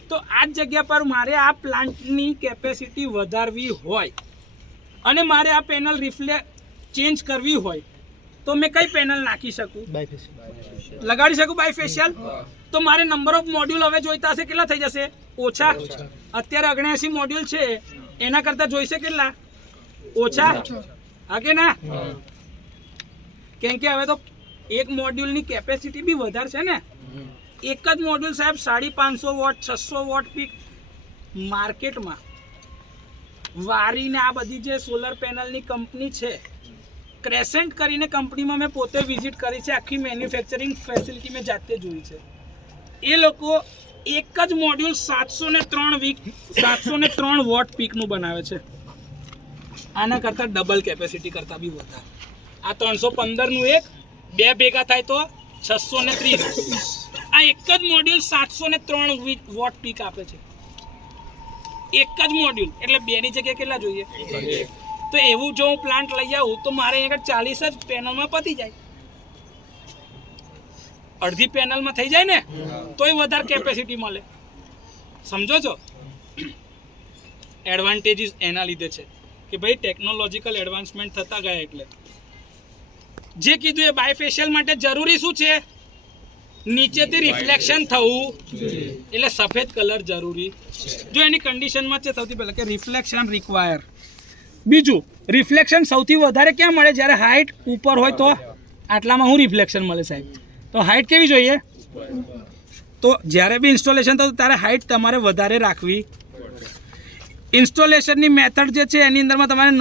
તો આ જ જગ્યા પર મારે આ પ્લાન્ટની કેપેસિટી વધારવી હોય અને મારે આ પેનલ રિફ્લેક્ટ ચેન્જ કરવી હોય તો મેં કઈ પેનલ નાખી શકું? લગાડી શકું બાયફેશિયલ. તો મારે નંબર ઓફ મોડ્યુલ હવે જોઈતા હશે કેટલા થઈ જશે? ઓછા. અત્યારે 79 મોડ્યુલ છે, એના કરતાં જોઈશે કેટલા? ઓછા. હા કે ના? કેમ કે હવે તો એક મોડ્યુલની કેપેસિટી બી વધારે છે ને. એક જ મોડ્યુલ સાહેબ 550 વોટ 600 વોટ પીક માર્કેટમાં વારીને આ બધી જે સોલર પેનલની કંપની છે, ક્રેસેન્ટ કરીને કંપનીમાં મેં પોતે વિઝિટ કરી છે, આખી મેન્યુફેક્ચરિંગ ફેસિલિટી મેં જાતે જોઈ છે. એ લોકો એક જ મોડ્યુલ 703 વોટ પીકનું બનાવે છે. આના કરતાં ડબલ કેપેસિટી કરતાં બી વધારે. આ 315નું એક બે ભેગા થાય તો 630. આ એક જ મોડ્યુલ 703 વોટ પીક આપે છે. એક જ મોડ્યુલ એટલે બેની જગ્યાએ કેટલા જોઈએ? તો એવું જો હું પ્લાન્ટ લઈ આવું તો મારે અહીંયા 40 જ પેનલમાં પતી જાય. અડધી પેનલમાં થઈ જાય ને તોય વધારે કેપેસિટી મળે. સમજો છો? એડવાન્ટેજીસ એના લીધે છે કે ભાઈ ટેકનોલોજીકલ એડવાન્સમેન્ટ થતા ગયા. એટલે જે કીધું એ બાયફેશિયલ માટે જરૂરી શું છે? નીચેથી રિફ્લેક્શન થવું, એટલે સફેદ કલર જરૂરી. જો એની કન્ડિશનમાં છે સૌથી પહેલાં કે રિફ્લેક્શન રિક્વાયર. બીજું, રિફ્લેક્શન સૌથી વધારે ક્યાં મળે? જ્યારે હાઇટ ઉપર હોય તો આટલામાં હું રિફ્લેક્શન મળે સાહેબ? તો હાઇટ કેવી જોઈએ? તો જ્યારે બી ઇન્સ્ટોલેશન થતું ત્યારે હાઇટ તમારે વધારે રાખવી. ઇન્સ્ટોલેશનની મેથડ જે છે એની અંદરમાં તમારે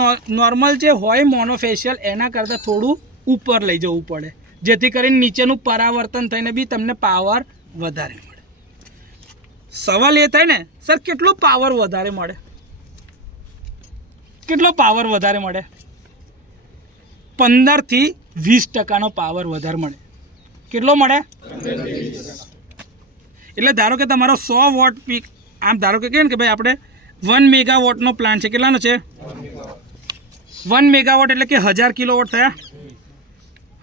નોર્મલ જે હોય મોનોફેશિયલ એના કરતાં થોડું ઉપર લઈ જવું પડે, જેથી કરીને નીચેનું પરાવર્તન થઈને બી તમને પાવર વધારે મળે. સવાલ એ થાય ને સર કેટલો પાવર વધારે મળે? કેટલો પાવર વધારે મળે? 15 થી 20% પાવર વધારે મળે. કેટલો મળે? એટલે ધારો કે તમારો 100 વોટ પીક, આમ ધારો કે કહે ને કે ભાઈ આપણે 1 મેગાવોટનો પ્લાન્ટ છે. કેટલાનો છે? 1 મેગાવોટ એટલે કે 1000 કિલોવોટ થયા.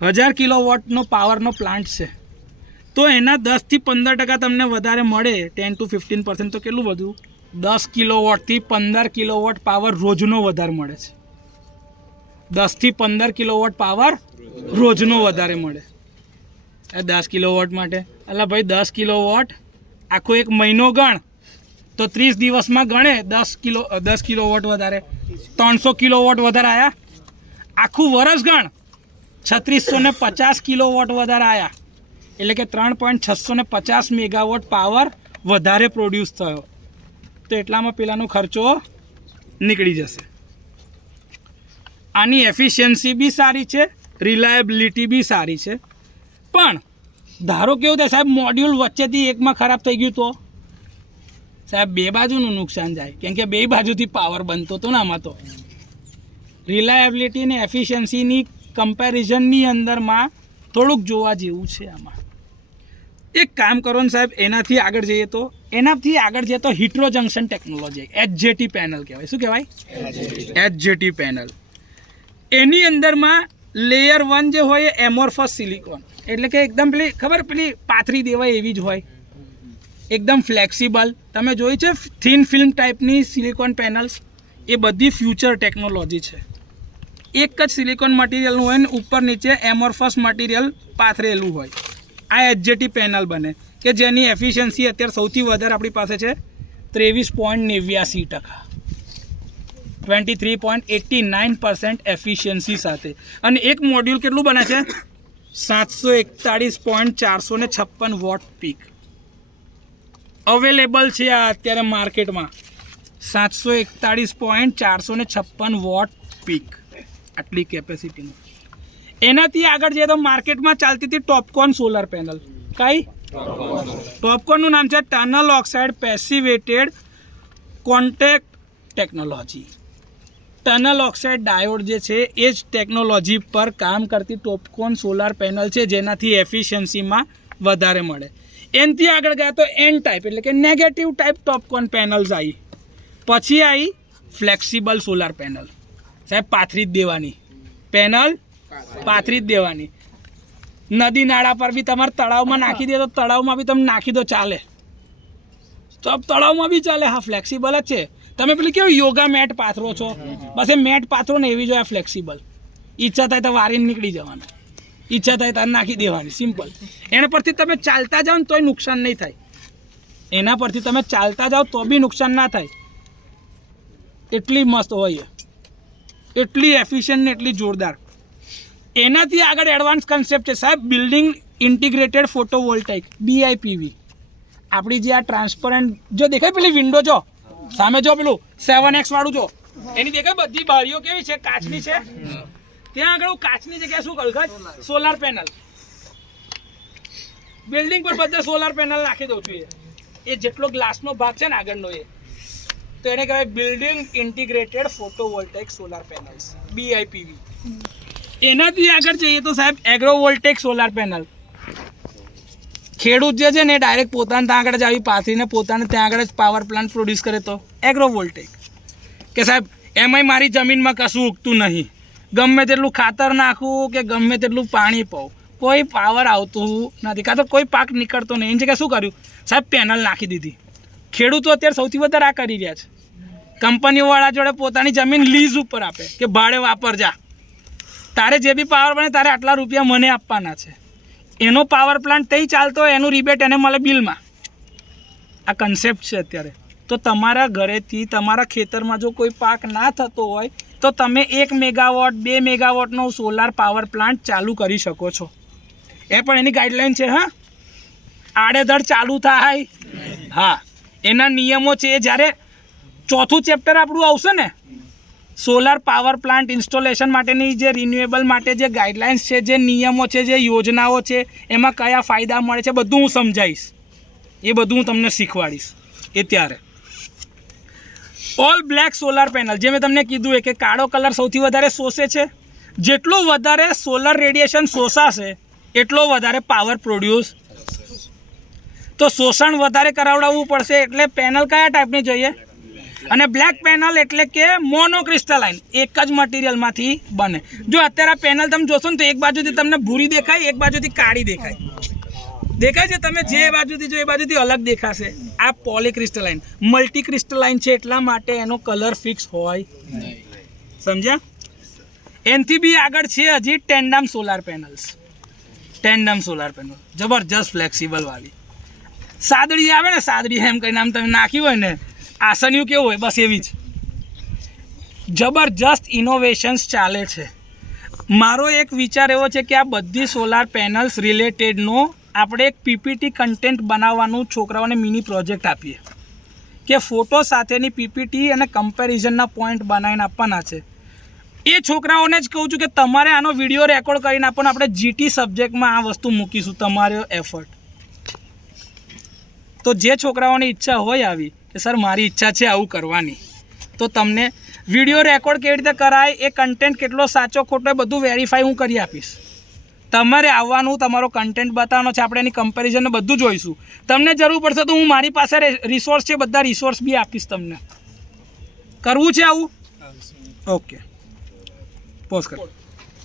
1000 કિલોવોટનો પાવરનો પ્લાન્ટ છે. તો એના 10 થી 15% તમને વધારે મળે, 10 to 15%. તો કેટલું વધુ? 10 કિલોવોટથી 15 કિલોવોટ પાવર રોજનો વધારે મળે છે. 10 થી 15 કિલોવોટ પાવર રોજનો વધારે મળે. 10 કિલોવોટ માટે એટલે ભાઈ 10 કિલોવોટ આખો એક મહિનો ગણ તો 30 દિવસમાં ગણે 10 કિલોવોટ વધારે, 300 કિલોવોટ વધારે આવ્યા. આખું વર્ષ ગણ 3650 કિલોવોટ વધારે આવ્યા. એટલે કે 3.650 મેગાવોટ પાવર વધારે પ્રોડ્યુસ થયો. તો એટલામાં પેલાનો ખર્ચો નીકળી જશે. આની એફિશિયન્સી બી સારી છે, રિલાયબિલિટી બી સારી છે. પણ ધારો કેવું થાય સાહેબ મોડ્યુલ વચ્ચેથી એકમાં ખરાબ થઈ ગયું તો સાહેબ બે બાજુનું નુકસાન જાય, કેમ કે બે બાજુથી પાવર બનતો હતો ને. આમાં તો રિલાયબિલિટી અને એફિશિયન્સીની કમ્પેરિઝનની અંદરમાં થોડુંક જોવા જેવું છે. આમાં એક કામ કરો ને સાહેબ, એનાથી આગળ જઈએ તો hetero junction technology, HJT panel કહેવાય. શું કહેવાય? HJT panel. એની અંદરમાં લેયર 1 જે હોય એ એમોર્ફસ સિલિકોન, એટલે કે એકદમ પેલી પાથરી દેવાય એવી જ હોય, એકદમ ફ્લેક્સિબલ. તમે જોઈ છે થિન ફિલ્મ ટાઈપની સિલિકોન પેનલ્સ? એ બધી ફ્યુચર ટેકનોલોજી છે. એક જ સિલિકોન મટીરિયલનું હોય ને ઉપર નીચે એમોર્ફસ મટીરિયલ પાથરેલું હોય. આ HJT પેનલ બને કે કે જેની એફિશિયન્સી અત્યારે સૌથી વધારે આપણી પાસે છે 23.89%, 23.89% એફિશિયન્સી સાથે. અને એક મોડ્યુલ કેટલું બને છે? 741.456 વોટ પીક અવેલેબલ છે આ અત્યારે માર્કેટમાં. 741.456 વોટ પીક આટલી કેપેસિટીનું. એનાથી આગળ જઈએ તો માર્કેટમાં ચાલતી હતી ટોપકોન સોલર પેનલ. કઈ? ટોપકોનનું નામ છે tunnel oxide passivated contact technology. Tunnel oxide diode જે છે એ જ ટેકનોલોજી પર કામ કરતી ટોપકોન સોલાર પેનલ છે, જેનાથી એફિશિયન્સીમાં વધારે મળે. એનાથી આગળ ગયા તો એન ટાઈપ એટલે કે નેગેટિવ ટાઈપ ટોપકોન પેનલ્સ આવી. પછી આવી ફ્લેક્સિબલ સોલાર પેનલ. સાહેબ પાથરી જ દેવાની પેનલ, પાથરી જ દેવાની. નદી નાળા પર બી તમારે તળાવમાં નાખી દે તો તળાવમાં બી તમે નાખી દો ચાલે, તો તળાવમાં બી ચાલે. હા, ફ્લેક્સિબલ જ છે. તમે પેલી કેવું યોગા મેટ પાથરો છો, બસ એ મેટ પાથરો ને એવી જોઈએ ફ્લેક્સિબલ. ઈચ્છા થાય તો વારીને નીકળી જવાનું, ઈચ્છા થાય ત્યારે નાખી દેવાની, સિમ્પલ. એના પરથી તમે ચાલતા જાઓ ને તોય નુકસાન નહીં થાય. એના પરથી તમે ચાલતા જાઓ તો બી નુકસાન ના થાય. એટલી મસ્ત હોય, એટલી એફિશિયન્ટ ને એટલી જોરદાર. એનાથી આગળ એડવાન્સ કન્સેપ્ટ છે સાહેબ, બિલ્ડિંગ ઇન્ટિગ્રેટેડ ફોટોવોલ્ટાઇક, BIPV. આપણી જે આ ટ્રાન્સપરન્ટ જો દેખાય પેલી વિન્ડો જો સામે જો પેલું 7X વાળું જો, એની દેખાય બધી બારીઓ કેવી છે? કાચની છે. ત્યાં આગળ હું કાચની જગ્યાએ શું કરું ખબર? Solar panel. બિલ્ડિંગ પર બધે સોલાર પેનલ નાખી દઉં છું. એ જેટલો ગ્લાસનો ભાગ છે ને આગળનો એ, તો એને કહેવાય building integrated photovoltaic solar panels, BIPV. એનાથી આગળ જઈએ તો સાહેબ એગ્રોવોલ્ટેક સોલાર પેનલ. ખેડૂત જે છે ને એ ડાયરેક્ટ પોતાને ત્યાં આગળ જ આવી પાથરીને પોતાને ત્યાં આગળ જ પાવર પ્લાન્ટ પ્રોડ્યુસ કરે તો એગ્રોવોલ્ટેક. કે સાહેબ એમાંય મારી જમીનમાં કશું ઉગતું નહીં, ગમે તેટલું ખાતર નાખવું કે ગમે તેટલું પાણી પાઉં, કોઈ પાવર આવતું નથી, કાં તો કોઈ પાક નીકળતો નહીં. એની જગ્યાએ શું કર્યું સાહેબ? પેનલ નાખી દીધી. ખેડૂતો અત્યારે સૌથી વધારે આ કરી રહ્યા છે. કંપનીઓવાળા જોડે પોતાની જમીન લીઝ ઉપર આપે કે ભાડે વાપરજા, તારે જે બી પાવર બને તારે આટલા રૂપિયા મને આપવાના છે. એનો પાવર પ્લાન્ટ તે ચાલતો હોય, એનું રિબેટ એને મળે બિલમાં. આ કન્સેપ્ટ છે અત્યારે. તો તમારા ઘરેથી તમારા ખેતરમાં જો કોઈ પાક ના થતો હોય તો તમે 1 મેગાવોટ 2 મેગાવોટનો સોલાર પાવર પ્લાન્ટ ચાલુ કરી શકો છો. એ પણ એની ગાઈડલાઈન છે. હા, આડેધડ ચાલુ થાય. હા, એના નિયમો છે. જ્યારે 4થું ચેપ્ટર આપણું આવશે ને, સોલાર પાવર પ્લાન્ટ ઇન્સ્ટોલેશન માટેની જે રિન્યુએબલ માટે જે ગાઈડલાઇન્સ છે, જે નિયમો છે, જે યોજનાઓ છે, એમાં કયા ફાયદા મળે છે, બધું હું સમજાવીશ. એ બધું હું તમને શીખવાડીશ એ ત્યારે. ઓલ બ્લેક સોલાર પેનલ, જે મેં તમને કીધું એ કે કાળો કલર સૌથી વધારે શોષે છે. જેટલું વધારે સોલર રેડિયેશન શોષાશે એટલો વધારે પાવર પ્રોડ્યુસ. તો શોષણ વધારે કરાવડાવવું પડશે. એટલે પેનલ કયા ટાઈપની જોઈએ? અને બ્લેક પેનલ એટલે કે મોનોક્રિસ્ટલાઇન, એક જ મટીરિયલમાંથી બને. જો અત્યારે આ પેનલ તમે જોશો ને તો એક બાજુથી તમને ભૂરી દેખાય, એક બાજુથી કાળી દેખાય. દેખાય છે? તમે જે બાજુથી જો એ બાજુથી અલગ દેખાશે. આ પોલીક્રિસ્ટલાઇન, મલ્ટી ક્રિસ્ટલાઇન છે, એટલા માટે એનો કલર ફિક્સ હોય. સમજ્યા? એનાથી બી આગળ છે હજી tandem solar panels. Tandem solar panel જબરજસ્ત ફ્લેક્સિબલ વાળી. સાદડી આવે ને, સાદડી એમ કઈ નામ તમે નાખ્યું હોય ને, આસનિયું કેવું હોય બસ એવી જ. જબરજસ્ત ઇનોવેશન્સ ચાલે છે. મારો એક વિચાર એવો છે કે આ બધી સોલાર પેનલ્સ રિલેટેડનો આપણે એક PPT કન્ટેન્ટ બનાવવાનું છોકરાઓને મિની પ્રોજેક્ટ આપીએ કે ફોટો સાથેની PPT અને કમ્પેરિઝનના પોઈન્ટ બનાવીને આપવાના છે. એ છોકરાઓને જ કહું છું કે તમારે આનો વિડીયો રેકોર્ડ કરીને આપવાનો. આપણે GT સબ્જેક્ટમાં આ વસ્તુ મૂકીશું, તમારો એફર્ટ. તો જે છોકરાઓની ઈચ્છા હોય આવી કે સર મારી ઈચ્છા છે આવું કરવાની, તો તમને વિડીયો રેકોર્ડ કેવી રીતે કરાય, એ કન્ટેન્ટ કેટલો સાચો ખોટો, એ બધું વેરીફાઈ હું કરી આપીશ. તમારે આવવાનું, તમારો કન્ટેન્ટ બતાવવાનો છે, આપણે એની કમ્પેરિઝનને બધું જોઈશું. તમને જરૂર પડશે તો હું મારી પાસે રિસોર્સ છે, બધા રિસોર્સ બી આપીશ તમને. કરવું છે આવું? ઓકે, પોઝ કરો.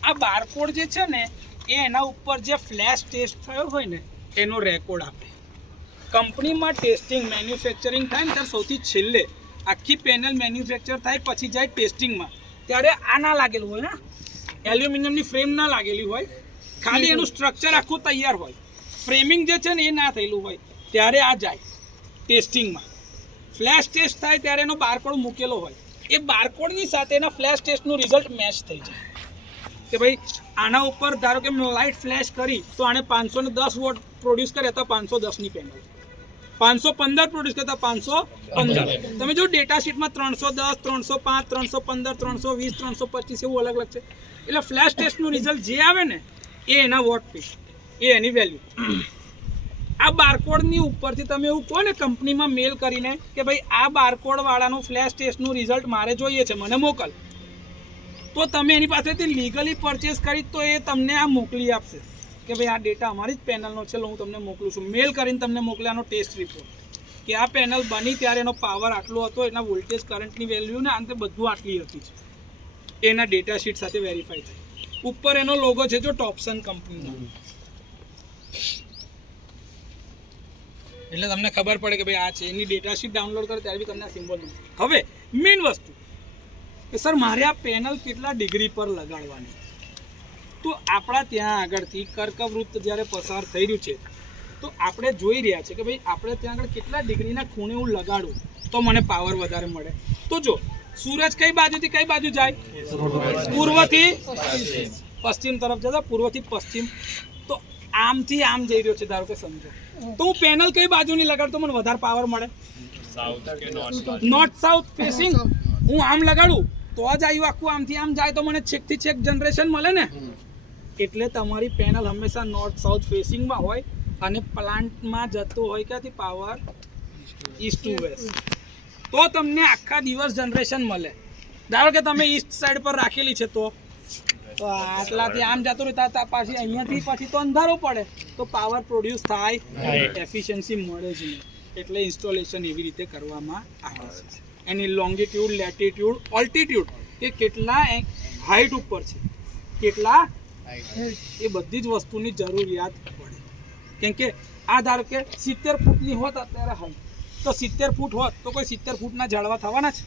આ બારકોડ જે છે ને એ એના ઉપર જે ફ્લેશ ટેસ્ટ થયો હોય ને એનો રેકોર્ડ આપે. કંપનીમાં ટેસ્ટિંગ મેન્યુફેક્ચરિંગ થાય ને ત્યારે સૌથી છેલ્લે આખી પેનલ મેન્યુફેક્ચર થાય પછી જાય ટેસ્ટિંગમાં, ત્યારે આ ના લાગેલું હોય ને, એલ્યુમિનિયમની ફ્રેમ ના લાગેલી હોય, ખાલી એનું સ્ટ્રક્ચર આખું તૈયાર હોય. ફ્રેમિંગ જે છે ને એ ના થયેલું હોય. ત્યારે આ જાય ટેસ્ટિંગમાં. ફ્લેશ ટેસ્ટ થાય ત્યારે એનો બારકોડ મૂકેલો હોય, એ બારકોડની સાથે એના ફ્લેશ ટેસ્ટનું રિઝલ્ટ મેચ થઈ જાય કે ભાઈ આના ઉપર ધારો કે લાઇટ ફ્લેશ કરી તો આણે 510 વોટ પ્રોડ્યુસ કરે તો 510ની પેનલ, 515 પ્રોડ્યુસ કરતા 515. તમે જો ડેટા શીટમાં 310, 305, 315, 320, 325 એવું અલગ અલગ છે. એટલે ફ્લેશ ટેસ્ટનું રિઝલ્ટ જે આવે ને એ એના વોટ પી, એ એની વેલ્યુ. આ બારકોડની ઉપરથી તમે એવું કહો ને કંપનીમાં મેલ કરીને કે ભાઈ આ બારકોડવાળાનું ફ્લેશ ટેસ્ટનું રિઝલ્ટ મારે જોઈએ છે, મને મોકલ, તો તમે એની પાસેથી લીગલી પરચેસ કરી તો એ તમને આ મોકલી આપશે કે ભાઈ આ ડેટા અમારી જ પેનલનો છે, હું તમને મોકલું છું. મેલ કરીને તમને મોકલ્યાનો ટેસ્ટ રિપોર્ટ કે આ પેનલ બની ત્યારે એનો પાવર આટલો હતો, એના વોલ્ટેજ કરંટની વેલ્યુ ને અંતે બધું આટલી હતી છે, એના ડેટા શીટ સાથે વેરીફાઈ થાય. ઉપર એનો લોગો છે જો ટોપસન કંપનીનો, એટલે તમને ખબર પડે કે ભાઈ આ છે. એની ડેટા શીટ ડાઉનલોડ કરે ત્યારે બી તમને આ સિમ્બોલ મળશે. હવે મેઇન વસ્તુ કે સર મારે આ પેનલ કેટલા ડિગ્રી પર લગાડવાની, તો આપણા ત્યાં આગળથી કર્કવૃત્ત જ્યારે પસાર થઈ રહ્યું છે તો આપણે જોઈ રહ્યા છે કે ભાઈ આપણે ત્યાં આગળ કેટલા ડિગ્રીના ખૂણે હું લગાડું તો મને પાવર વધારે મળે. તો જો સૂરજ કઈ બાજુથી કઈ બાજુ જાય, પૂર્વથી પશ્ચિમ તરફ જતા, પૂર્વથી પશ્ચિમ, તો આમથી આમ જઈ રહ્યો છે ધારો કે સમજો, તો હું પેનલ કઈ બાજુની લગાડું તો મને વધારે પાવર મળે, નોર્થ સાઉથ ફેસિંગ. હું આમ લગાડું તો જ આવ્યું આખું, આમથી આમ જાય તો મને છેકથી છેક જનરેશન મળે ને. એટલે તમારી પેનલ હંમેશા નોર્થ સાઉથ ફેસિંગમાં હોય અને પ્લાન્ટમાં જતો હોય ક્યાંથી પાવર, ઈસ્ટ ટુ વેસ્ટ, તો તમને આખા દિવસ જનરેશન મળે. ધારો કે તમે ઈસ્ટ સાઈડ પર રાખેલી છે તો આટલાથી આમ જતો રહે પાછી અહીંયાથી પછી તો અંધારો પડે તો પાવર પ્રોડ્યુસ થાય, એફિશિયન્સી મળે જ નહીં. એટલે ઇન્સ્ટોલેશન એવી રીતે કરવામાં આવે છે. એની લોંગિટ્યુડ, લેટિટ્યુડ, ઓલ્ટિટ્યુડ કે કેટલા હાઇટ ઉપર છે, કેટલા, એ બધી જ વસ્તુની જરૂરિયાત પડે. કેમ કે આ ધારો કે 70 ફૂટની હોત અત્યારે હાઈટ, તો 70 ફૂટ હોત તો કોઈ 70 ફૂટના ઝાડવા થવાના છે?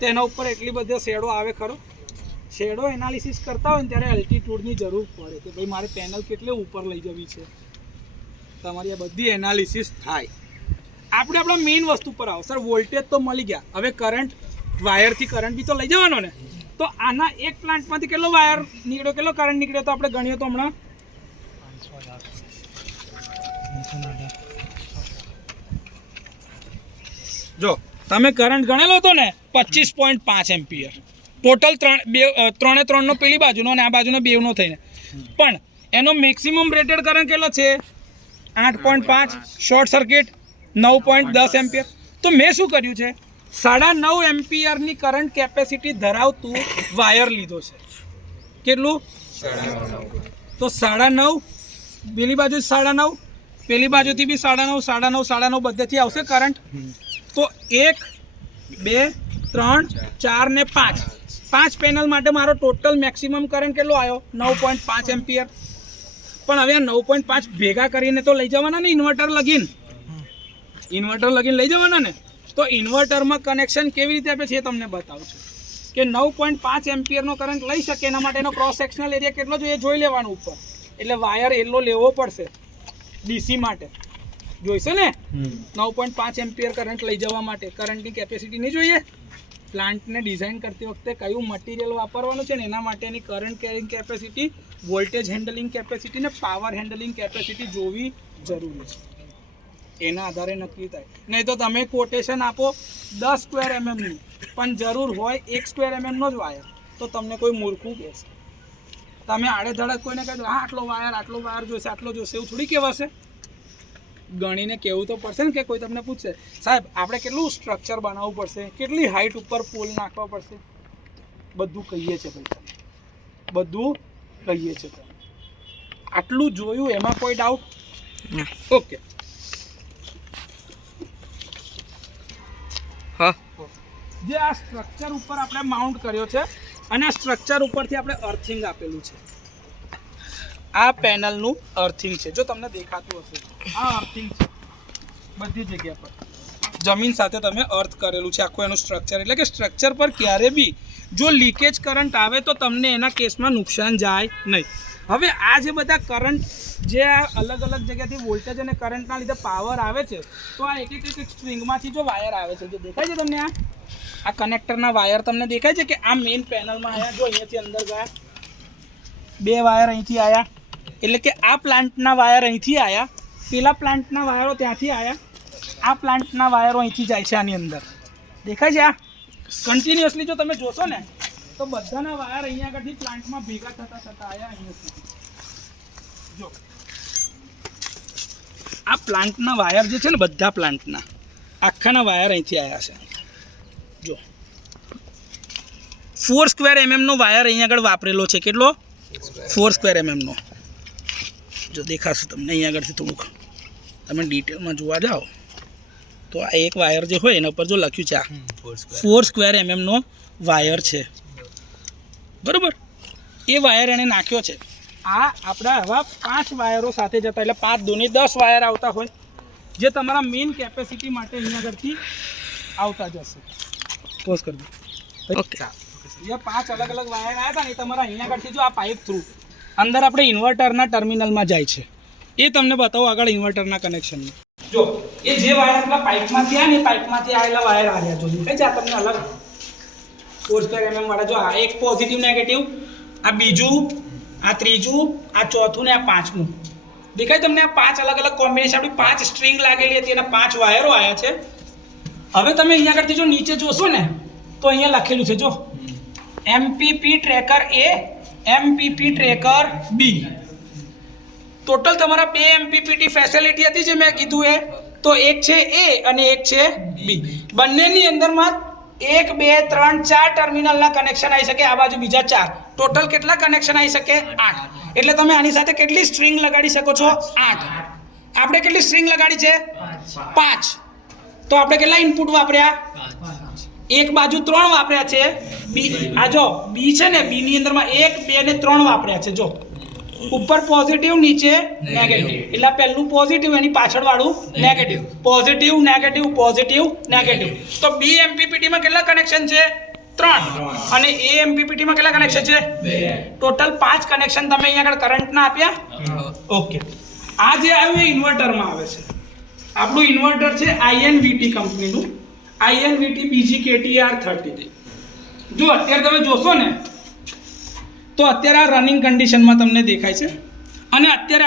તેના ઉપર એટલી બધી શેડો આવે ખરો? શેડો એનાલિસિસ કરતા હોય ને ત્યારે એલ્ટિટ્યૂડની જરૂર પડે કે ભાઈ મારે પેનલ કેટલે ઉપર લઈ જવી છે, તમારી આ બધી એનાલિસિસ થાય. આપણે આપણા મેઇન વસ્તુ પર આવો. સર વોલ્ટેજ તો મળી ગયા, હવે કરંટ, વાયરથી કરંટ બી તો લઈ જવાનો ને. તો આના એક પ્લાન્ટમાંથી કેટલો વાયર નીકળ્યો, કેટલો કરંટ નીકળ્યો, તો આપણે ગણીએ તો હમણાં જો તમે કરંટ ગણેલો હતો ને 25.5 એમ્પિયર ટોટલ, 3 પેલી બાજુનો અને આ બાજુનો બેવનો થઈને. પણ એનો મેક્સિમમ રેટેડ કરંટ કેટલો છે 8.5, શોર્ટ સર્કિટ 9.10 એમ્પિયર. તો મેં શું કર્યું છે 9.5 એમ્પિયરની કરંટ કેપેસિટી ધરાવતું વાયર લીધો છે. કેટલું? તો 9.5, પેલી બાજુ 9.5, પેલી બાજુથી બી 9.5, 9.5 બધેથી આવશે કરંટ. તો 1, 2, 3, 4 ને 5, 5 પેનલ માટે મારો ટોટલ મેક્સિમમ કરંટ કેટલો આવ્યો 9.5 એમ્પિયર. પણ હવે આ 9.5 ભેગા કરીને તો લઈ જવાના ને ઇન્વર્ટર લગીન લઈ જવાના ને. તો ઇન્વર્ટરમાં કનેક્શન કેવી રીતે આપે છે એ તમને બતાવું છું કે 9.5 એમ્પિયરનો કરંટ લઈ શકે એના માટે એનો ક્રોસ સેક્શનલ એરિયા કેટલો જોઈએ જોઈ લેવાનું ઉપર. એટલે વાયર એટલો લેવો પડશે ડીસી માટે, જોઈશે ને 9.5 એમ્પિયર કરંટ લઈ જવા માટે. કરંટની કેપેસિટી નહીં જોઈએ? પ્લાન્ટને ડિઝાઇન કરતી વખતે કયું મટીરિયલ વાપરવાનું છે ને એના માટેની current carrying capacity, voltage handling capacity ને પાવર હેન્ડલિંગ કેપેસિટી જોવી જરૂરી છે. એના આધારે નક્કી થાય. નહીં તો તમે કોટેશન આપો 10 સ્ક્વેર એમએમની, પણ જરૂર હોય 1 સ્ક્વેર એમએમનો જ વાયર, તો તમને કોઈ મૂર્ખું કહેશે. તમે આડેધડ કોઈને કહી દો હા આટલો વાયર જોઈશે, આટલો જોઈશે, એવું થોડી કહેવાશે. ગણીને કહેવું તો પડશે ને. કે કોઈ તમને પૂછશે સાહેબ આપણે કેટલું સ્ટ્રક્ચર બનાવવું પડશે, કેટલી હાઇટ ઉપર પોલ નાખવા પડશે, બધું કહીએ છીએ ભાઈ, બધું કહીએ છીએ. તમે આટલું જોયું, એમાં કોઈ ડાઉટ? ઓકે. હા, જે આ સ્ટ્રક્ચર ઉપર આપણે માઉન્ટ કર્યો છે અને આ સ્ટ્રક્ચર ઉપરથી આપણે અર્થિંગ આપેલું છે. આ પેનલનું અર્થિંગ છે, જો તમને દેખાતું હશે આ અર્થિંગ છે બધી જગ્યા પર, જમીન સાથે તમે અર્થ કરેલું છે આખું એનું સ્ટ્રક્ચર. એટલે કે સ્ટ્રક્ચર પર ક્યારે બી જો લીકેજ કરંટ આવે તો તમને એના કેસમાં નુકસાન જાય નહીં. હવે આ જે બધા કરંટ જે આ અલગ અલગ જગ્યાથી વોલ્ટેજ અને કરંટના લીધે પાવર આવે છે, તો આ એક સ્ટ્રિંગમાંથી જો વાયર આવે છે, જે દેખાય છે તમને, આ કનેક્ટરના વાયર તમને દેખાય છે કે આ મેઇન પેનલમાં આવ્યા, જો અહીંયાથી અંદર ગયા, 2 વાયર અહીંથી આવ્યા, એટલે કે આ પ્લાન્ટના વાયર અહીંથી આવ્યા, પેલા પ્લાન્ટના વાયરો ત્યાંથી આવ્યા, આ પ્લાન્ટના વાયરો અહીંથી જાય છે આની અંદર, દેખાય છે. આ કન્ટિન્યુઅસલી જો તમે જોશો ને તો બધાના વાયર અહીંયા આગળથી પ્લાન્ટમાં ભેગા થતા આવ્યા અહીંયા સુધી. જો આ પ્લાન્ટના વાયર જે છે ને, બધા પ્લાન્ટના આખાના વાયર અહીંથી આવ્યા છે. જો 4 સ્ક્વેર mm નો વાયર અહીંયા આગળ વાપરેલો છે. કેટલો? 4 સ્ક્વેર mm નો. જો દેખાશે તમને અહીંયા આગળથી થોડુંક તમે ડિટેલમાં જોવા જાઓ તો આ એક વાયર જે હોય એના ઉપર જો લખ્યું છે, આ 4 સ્ક્વેર mm નો વાયર છે, બરાબર. એ વાયર એણે નાખ્યો છે. આ આપણા હવા 5 વાયરો સાથે જતા, એટલે 5 દૂની 10 વાયર આવતા હોય, જે તમારા મેઇન કેપેસિટી માટે અહીંયા આગળથી આવતા જશે. પોઝ કરી દો. ઓકે, જે 5 અલગ અલગ વાયર આવ્યા હતા ને, તમારા અહીંયા આગળથી જો આ પાઇપ થ્રુ અંદર આપણે ઇન્વર્ટરના ટર્મિનલમાં જાય છે. એ તમને બતાવો આગળ ઇન્વર્ટરના કનેક્શનમાં. જો એ જે વાયર આપણા પાઇપમાંથી આવ્યા ને, પાઇપમાંથી આવેલા વાયર આવ્યા, જો દેખાય છે આ તમને અલગ 4 સ્ક્વેર mm વાળા. જો આ એક પોઝિટિવ નેગેટિવ, આ બીજું, આ ત્રીજું, આ ચોથું ને આ પાંચમું. દેખાય તમને આ 5 અલગ અલગ કોમ્બિનેશન, આપણી 5 સ્ટ્રિંગ લાગેલી હતી અને 5 વાયરો આવ્યા છે. હવે તમે અહીંયા આગળથી જો નીચે જોશો ને તો અહીંયા લખેલું છે, જો MPP tracker A, MPP tracker B. Total તમારા 2 MPPT ફેસિલિટી હતી જે મેં કીધું એ, તો એક છે A અને એક છે B. બંનેની અંદરમાં 1 2 3 4 ટર્મિનલના કનેક્શન આવી શકે, આ બાજુ બીજા 4. ટોટલ કેટલા કનેક્શન આવી શકે? 8. એટલે તમે આની સાથે કેટલી સ્ટ્રિંગ લગાડી શકો છો? 8. આપણે કેટલી સ્ટ્રિંગ લગાડી છે? 5. તો આપણે કેટલા ઇનપુટ વાપર્યા? એક બાજુ 3 વાપર્યા છે. બી આ જો બી છે ને, બી ની અંદરમાં 1 2 ને 3 વાપર્યા છે. જો ઉપર પોઝિટિવ, નીચે નેગેટિવ, એટલે પહેલું પોઝિટિવ, એની પાછળ વાળું negative, positive negative, positive negative. તો બી MPPT માં કેટલા કનેક્શન છે? 3. અને એ MPPT માં કેટલા કનેક્શન છે? 2. ટોટલ 5 કનેક્શન તમે અહીંયા આગળ કરંટના આપ્યા. ઓકે, આ જે આવ્યું એ ઇન્વર્ટરમાં આવે છે. આપણું ઇન્વર્ટર છે INVT કંપનીનું, INVT BG-KTR 30. જો અત્યારે તમે જોશો ને તો અત્યારે આ રનિંગ કન્ડિશનમાં તમને દેખાય છે, અને અત્યારે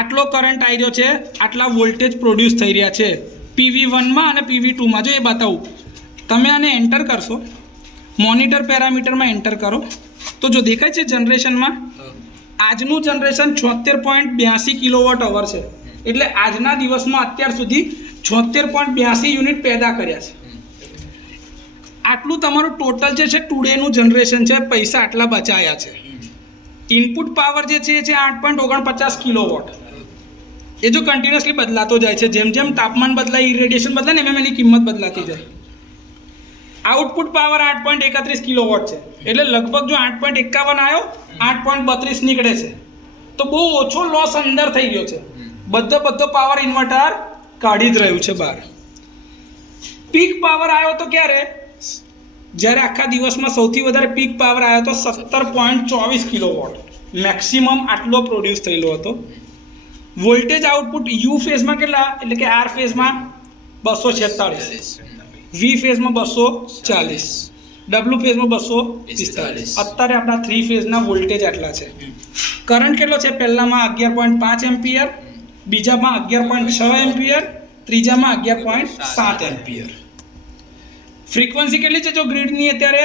આટલો કરંટ આવી રહ્યો છે, આટલા વોલ્ટેજ પ્રોડ્યુસ થઈ રહ્યા છે PV1માં અને PV2માં. જો એ બતાવું, તમે આને એન્ટર કરશો, મોનિટર પેરામીટરમાં એન્ટર કરો તો જો દેખાય છે જનરેશનમાં, આજનું જનરેશન 76.82 કિલોવોટ અવર છે. એટલે આજના દિવસમાં અત્યાર સુધી 76.82 યુનિટ પેદા કર્યા છે. આટલું તમારું ટોટલ જે છે ટુડેનું જનરેશન છે, પૈસા આટલા બચાયા છે. ઇનપુટ પાવર જે છે એ છે 8.49 કિલોવોટ. એ જો કન્ટિન્યુઅસલી બદલાતો જાય છે, જેમ જેમ તાપમાન બદલાય, ઇરેડિયેશન બદલાય ને, એમ એની કિંમત બદલાતી જાય. આઉટપુટ પાવર 8.31 કિલોવોટ છે, એટલે લગભગ જો 8.51 આવ્યો, 8.32 નીકળે છે, તો બહુ ઓછો લોસ અંદર થઈ ગયો છે. બધો પાવર ઇન્વર્ટર કાઢી જ રહ્યું છે બહાર. પીક પાવર આવ્યો તો ક્યારે? જ્યારે આખા દિવસમાં સૌથી વધારે પીક પાવર આવ્યો તો 17.24 કિલોવોટ, મેક્સિમમ આટલો પ્રોડ્યુસ થયેલો હતો. વોલ્ટેજ આઉટપુટ યુ ફેઝમાં કેટલા? એટલે કે આર ફેઝમાં 246, વી ફેઝમાં 240, ડબલ્યુ ફેઝમાં 245. અત્યારે આપણા 3 ફેઝના વોલ્ટેજ આટલા છે. કરંટ કેટલો છે? પહેલામાં 11.5 એમ્પિયર, બીજામાં 11.6 એમ્પિયર, ત્રીજામાં 11.7 એમ્પિયર. ફ્રીક્વન્સી કેટલી છે જો ગ્રીડની અત્યારે?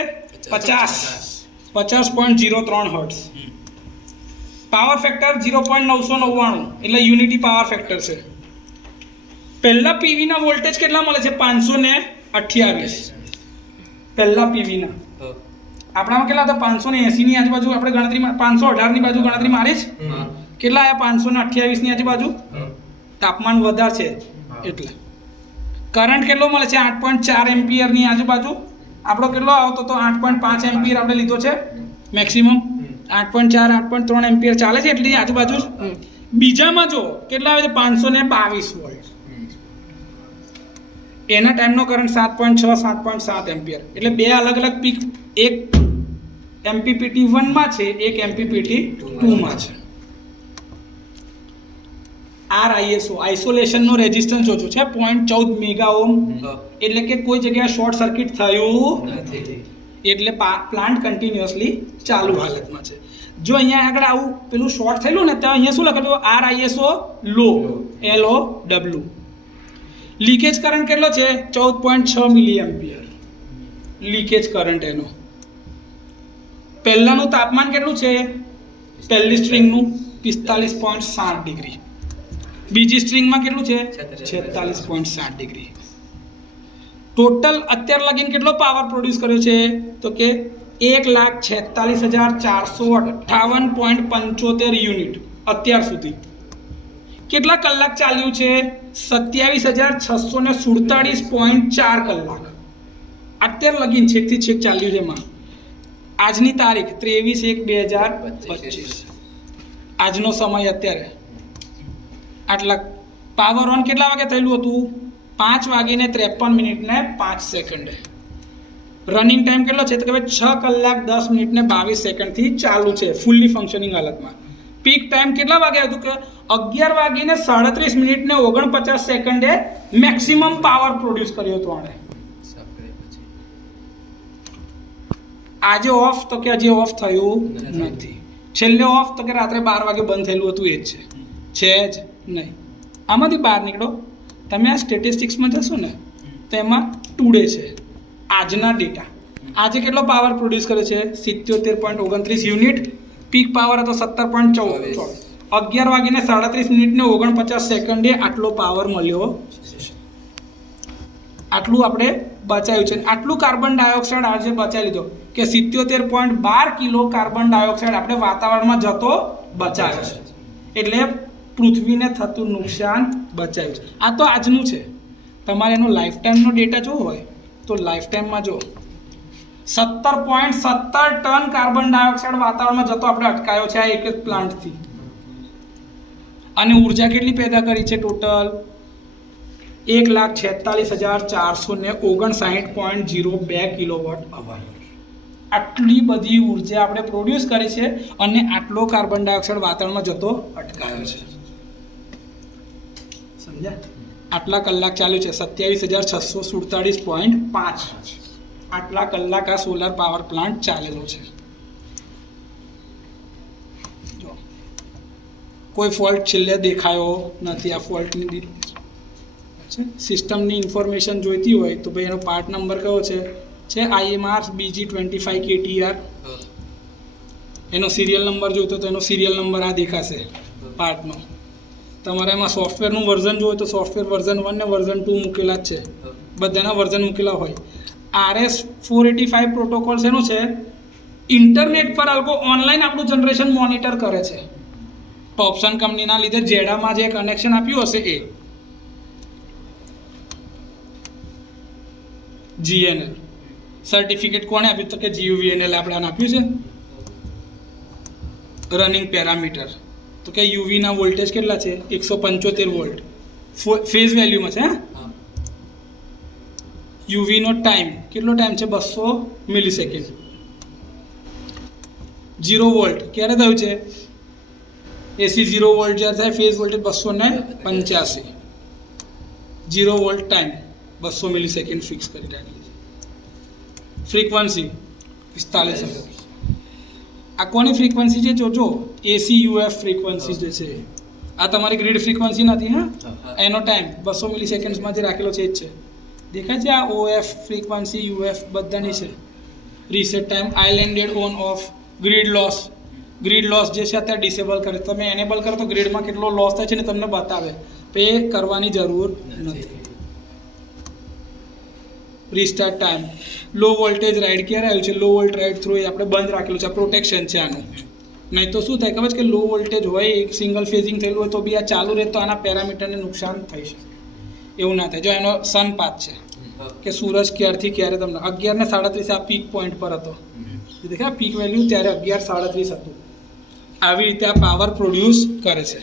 50.03 હર્ટ્ઝ. પાવર ફેક્ટર 0.999, એટલે યુનિટી પાવર ફેક્ટર છે. પહેલા પીવીના વોલ્ટેજ કેટલા મળે છે? 528. પહેલા પીવીના આપણામાં કેટલા હતા? 580 ની આજુબાજુ આપણે ગણતરી, 518 ની બાજુ ગણતરી મારી જ. કેટલા આવ્યા? 528 ની આજુબાજુ. તાપમાન વધારે છે એટલે. કરંટ કેટલો મળે છે? 8.4 એમ્પિયરની આજુબાજુ. આપણો કેટલો આવતો તો 8.5 એમ્પિયર આપણે લીધો છે મેક્સિમમ. 8.4 8.3 એમ્પિયર ચાલે છે એટલી આજુબાજુ. બીજામાં જો કેટલા આવે છે? 522 વોલ્ટ. એના ટાઈમનો કરંટ 7.6 7.7 એમ્પિયર. એટલે બે અલગ અલગ પીક, એક MPPT 1 માં છે, એક MPPT 2 માં છે. RISO આઇસોલેશનનો રેઝિસ્ટન્સ ઓછો છે 0.14 મેગા ઓમ, એટલે કે કોઈ જગ્યાએ શોર્ટ સર્કિટ થયું નથી, એટલે પ્લાન્ટ કન્ટિન્યુઅસલી ચાલુ હાલતમાં છે. જો અહીંયા આગળ આવું પેલું શોર્ટ થયેલું ને ત્યાં અહીંયા શું લખેલું RISO લો, LOW. લીકેજ કરંટ કેટલો છે 14.6 મિલી એમ્પિયર લીકેજ કરંટ એનો. પહેલાનું તાપમાન કેટલું છે, પહેલી સ્ટ્રિંગનું 45.7 ડિગ્રી, બીજી સ્ટ્રિંગમાં કેટલું છે 46.7 ડિગ્રી. ટોટલ અત્યાર લગીને કેટલો પાવર પ્રોડ્યુસ કર્યો છે તો કે 1,46,458.75 યુનિટ અત્યાર સુધી. કેટલા કલાક ચાલ્યું છે 27,647.4 કલાક અત્યાર લગીન છેકથી છેક ચાલ્યું છે. એમાં આજની તારીખ 23/1/2025, આજનો સમય અત્યારે આટલા. પાવર ઓન કેટલા વાગે થયેલું હતું 5:53:05. રનિંગ ટાઈમ કેટલો છે તો કે 6:10:22 ચાલુ છે ફૂલ્લી ફંક્શનિંગ હાલતમાં. પીક ટાઈમ કેટલા વાગે હતું કે 11:37:49 મેક્સિમમ પાવર પ્રોડ્યુસ કર્યો હતો આણે. આજે ઓફ તો કે હજી ઓફ થયું નથી. છેલ્લે ઓફ તો કે રાત્રે 12 વાગે બંધ થયેલું હતું, એ જ છે જ નહીં. આમાંથી બહાર નીકળો, તમે આ સ્ટેટિસ્ટિક્સમાં જશો ને તો એમાં ટુડે છે, આજના ડેટા. આજે કેટલો પાવર પ્રોડ્યુસ કરે છે 77.29 યુનિટ. પીક પાવર હતો 17.14. 11:37:49 આટલો પાવર મળ્યો. આટલું આપણે બચાવ્યું છે. આટલું કાર્બન ડાયોક્સાઇડ આજે બચાવી લીધો કે 77.12 કિલો કાર્બન ડાયોક્સાઇડ આપણે વાતાવરણમાં જતો બચાવ્યો છે. એટલે પૃથ્વીને થતું નુકસાન બચાવ્યું છે. આ તો આજનું છે. તમારે એનો લાઈફ ટાઈમનો ડેટા જોવો હોય તો લાઈફ ટાઈમમાં જો 17.17 ટન કાર્બન ડાયોક્સાઇડ વાતાવરણમાં જતો આપણે અટકાયો છે આ એક જ પ્લાન્ટથી. અને ઉર્જા કેટલી પેદા કરી છે ટોટલ 1,46,459.02 કિલોવોટ અવર. આટલી બધી ઉર્જા આપણે પ્રોડ્યુસ કરી છે અને આટલો કાર્બન ડાયોક્સાઇડ વાતાવરણમાં જતો અટકાયો છે. સમજ્યા? આટલા કલાક ચાલ્યું છે 27,647.5. આટલા કલાક આ સોલાર પાવર પ્લાન્ટ ચાલેલો છે. જો કોઈ ફોલ્ટ છેલ્લે દેખાયો નથી. આ ફોલ્ટની સિસ્ટમની ઇન્ફોર્મેશન જોઈતી હોય તો ભાઈ એનો પાર્ટ નંબર કયો છે IMR BG25 KTR. એનો સિરિયલ નંબર જોઈતો તો એનો સિરિયલ નંબર આ દેખાશે પાર્ટનો. તમારે એમાં સોફ્ટવેરનું વર્ઝન જોઈએ તો સોફ્ટવેર વર્ઝન 1 ને વર્ઝન 2 મૂકેલા જ છે, બધાના વર્ઝન મૂકેલા હોય. RS-485 પ્રોટોકોલ શેનું છે, ઇન્ટરનેટ પર આ લોકો ઓનલાઈન આપણું જનરેશન મોનિટર કરે છે. ટોપસન કંપનીના લીધે જેડામાં જે કનેક્શન આપ્યું હશે એ GNL સર્ટિફિકેટ કોણે આપ્યું તો કે GUVNL આપણે આપ્યું છે. રનિંગ પેરામીટર તો કે યુવીના વોલ્ટેજ કેટલા છે 175 વોલ્ટ ફેઝ વેલ્યુમાં છે. યુવીનો ટાઈમ કેટલો ટાઈમ છે 200 મિલીસેકન્ડ. 0 વોલ્ટ ક્યારે થયું છે AC 0 વોલ્ટ જ્યારે થાય phase voltage 285. 0 volt time 200 millisecond fix કરી રાખેલી છે. ફ્રીક્વન્સી 45. આ કોની ફ્રીક્વન્સી છે જોજો ACUF ફ્રીક્વન્સી જે છે આ તમારી ગ્રીડ ફ્રીક્વન્સી નથી. હા, એનો ટાઈમ 200 મિલીસેકન્ડ્સમાંથી રાખેલો છે. એ જ છે દેખાય છે. આ OF ફ્રીક્વન્સી UF બધાની છે. Reset time islanded on off. Grid loss જે છે અત્યારે ડિસેબલ કરે. તમે એનેબલ કરો તો ગ્રીડમાં કેટલો લોસ થાય છે ને તમને બતાવે, તો એ કરવાની જરૂર નથી. Restart time. Low voltage ride ક્યારે આવ્યું છે, લો વોલ્ટ રાઇડ થ્રુ એ આપણે બંધ રાખેલું છે. આ પ્રોટેક્શન છે આનું. નહીં તો શું થાય ખબર છે કે લો વોલ્ટેજ હોય એક સિંગલ ફેઝિંગ થયેલું હોય તો બી આ ચાલુ રહે તો આના પેરામીટરને નુકસાન થઈ શકે. એવું ના થાય. જો એનો સનપાથ છે કે સૂરજ ક્યારથી ક્યારે તમને 11:37 આ પીક પોઈન્ટ પર હતો. દેખાય પીક વેલ્યુ ત્યારે 11:37 હતું. આવી રીતે આ પાવર પ્રોડ્યુસ કરે છે.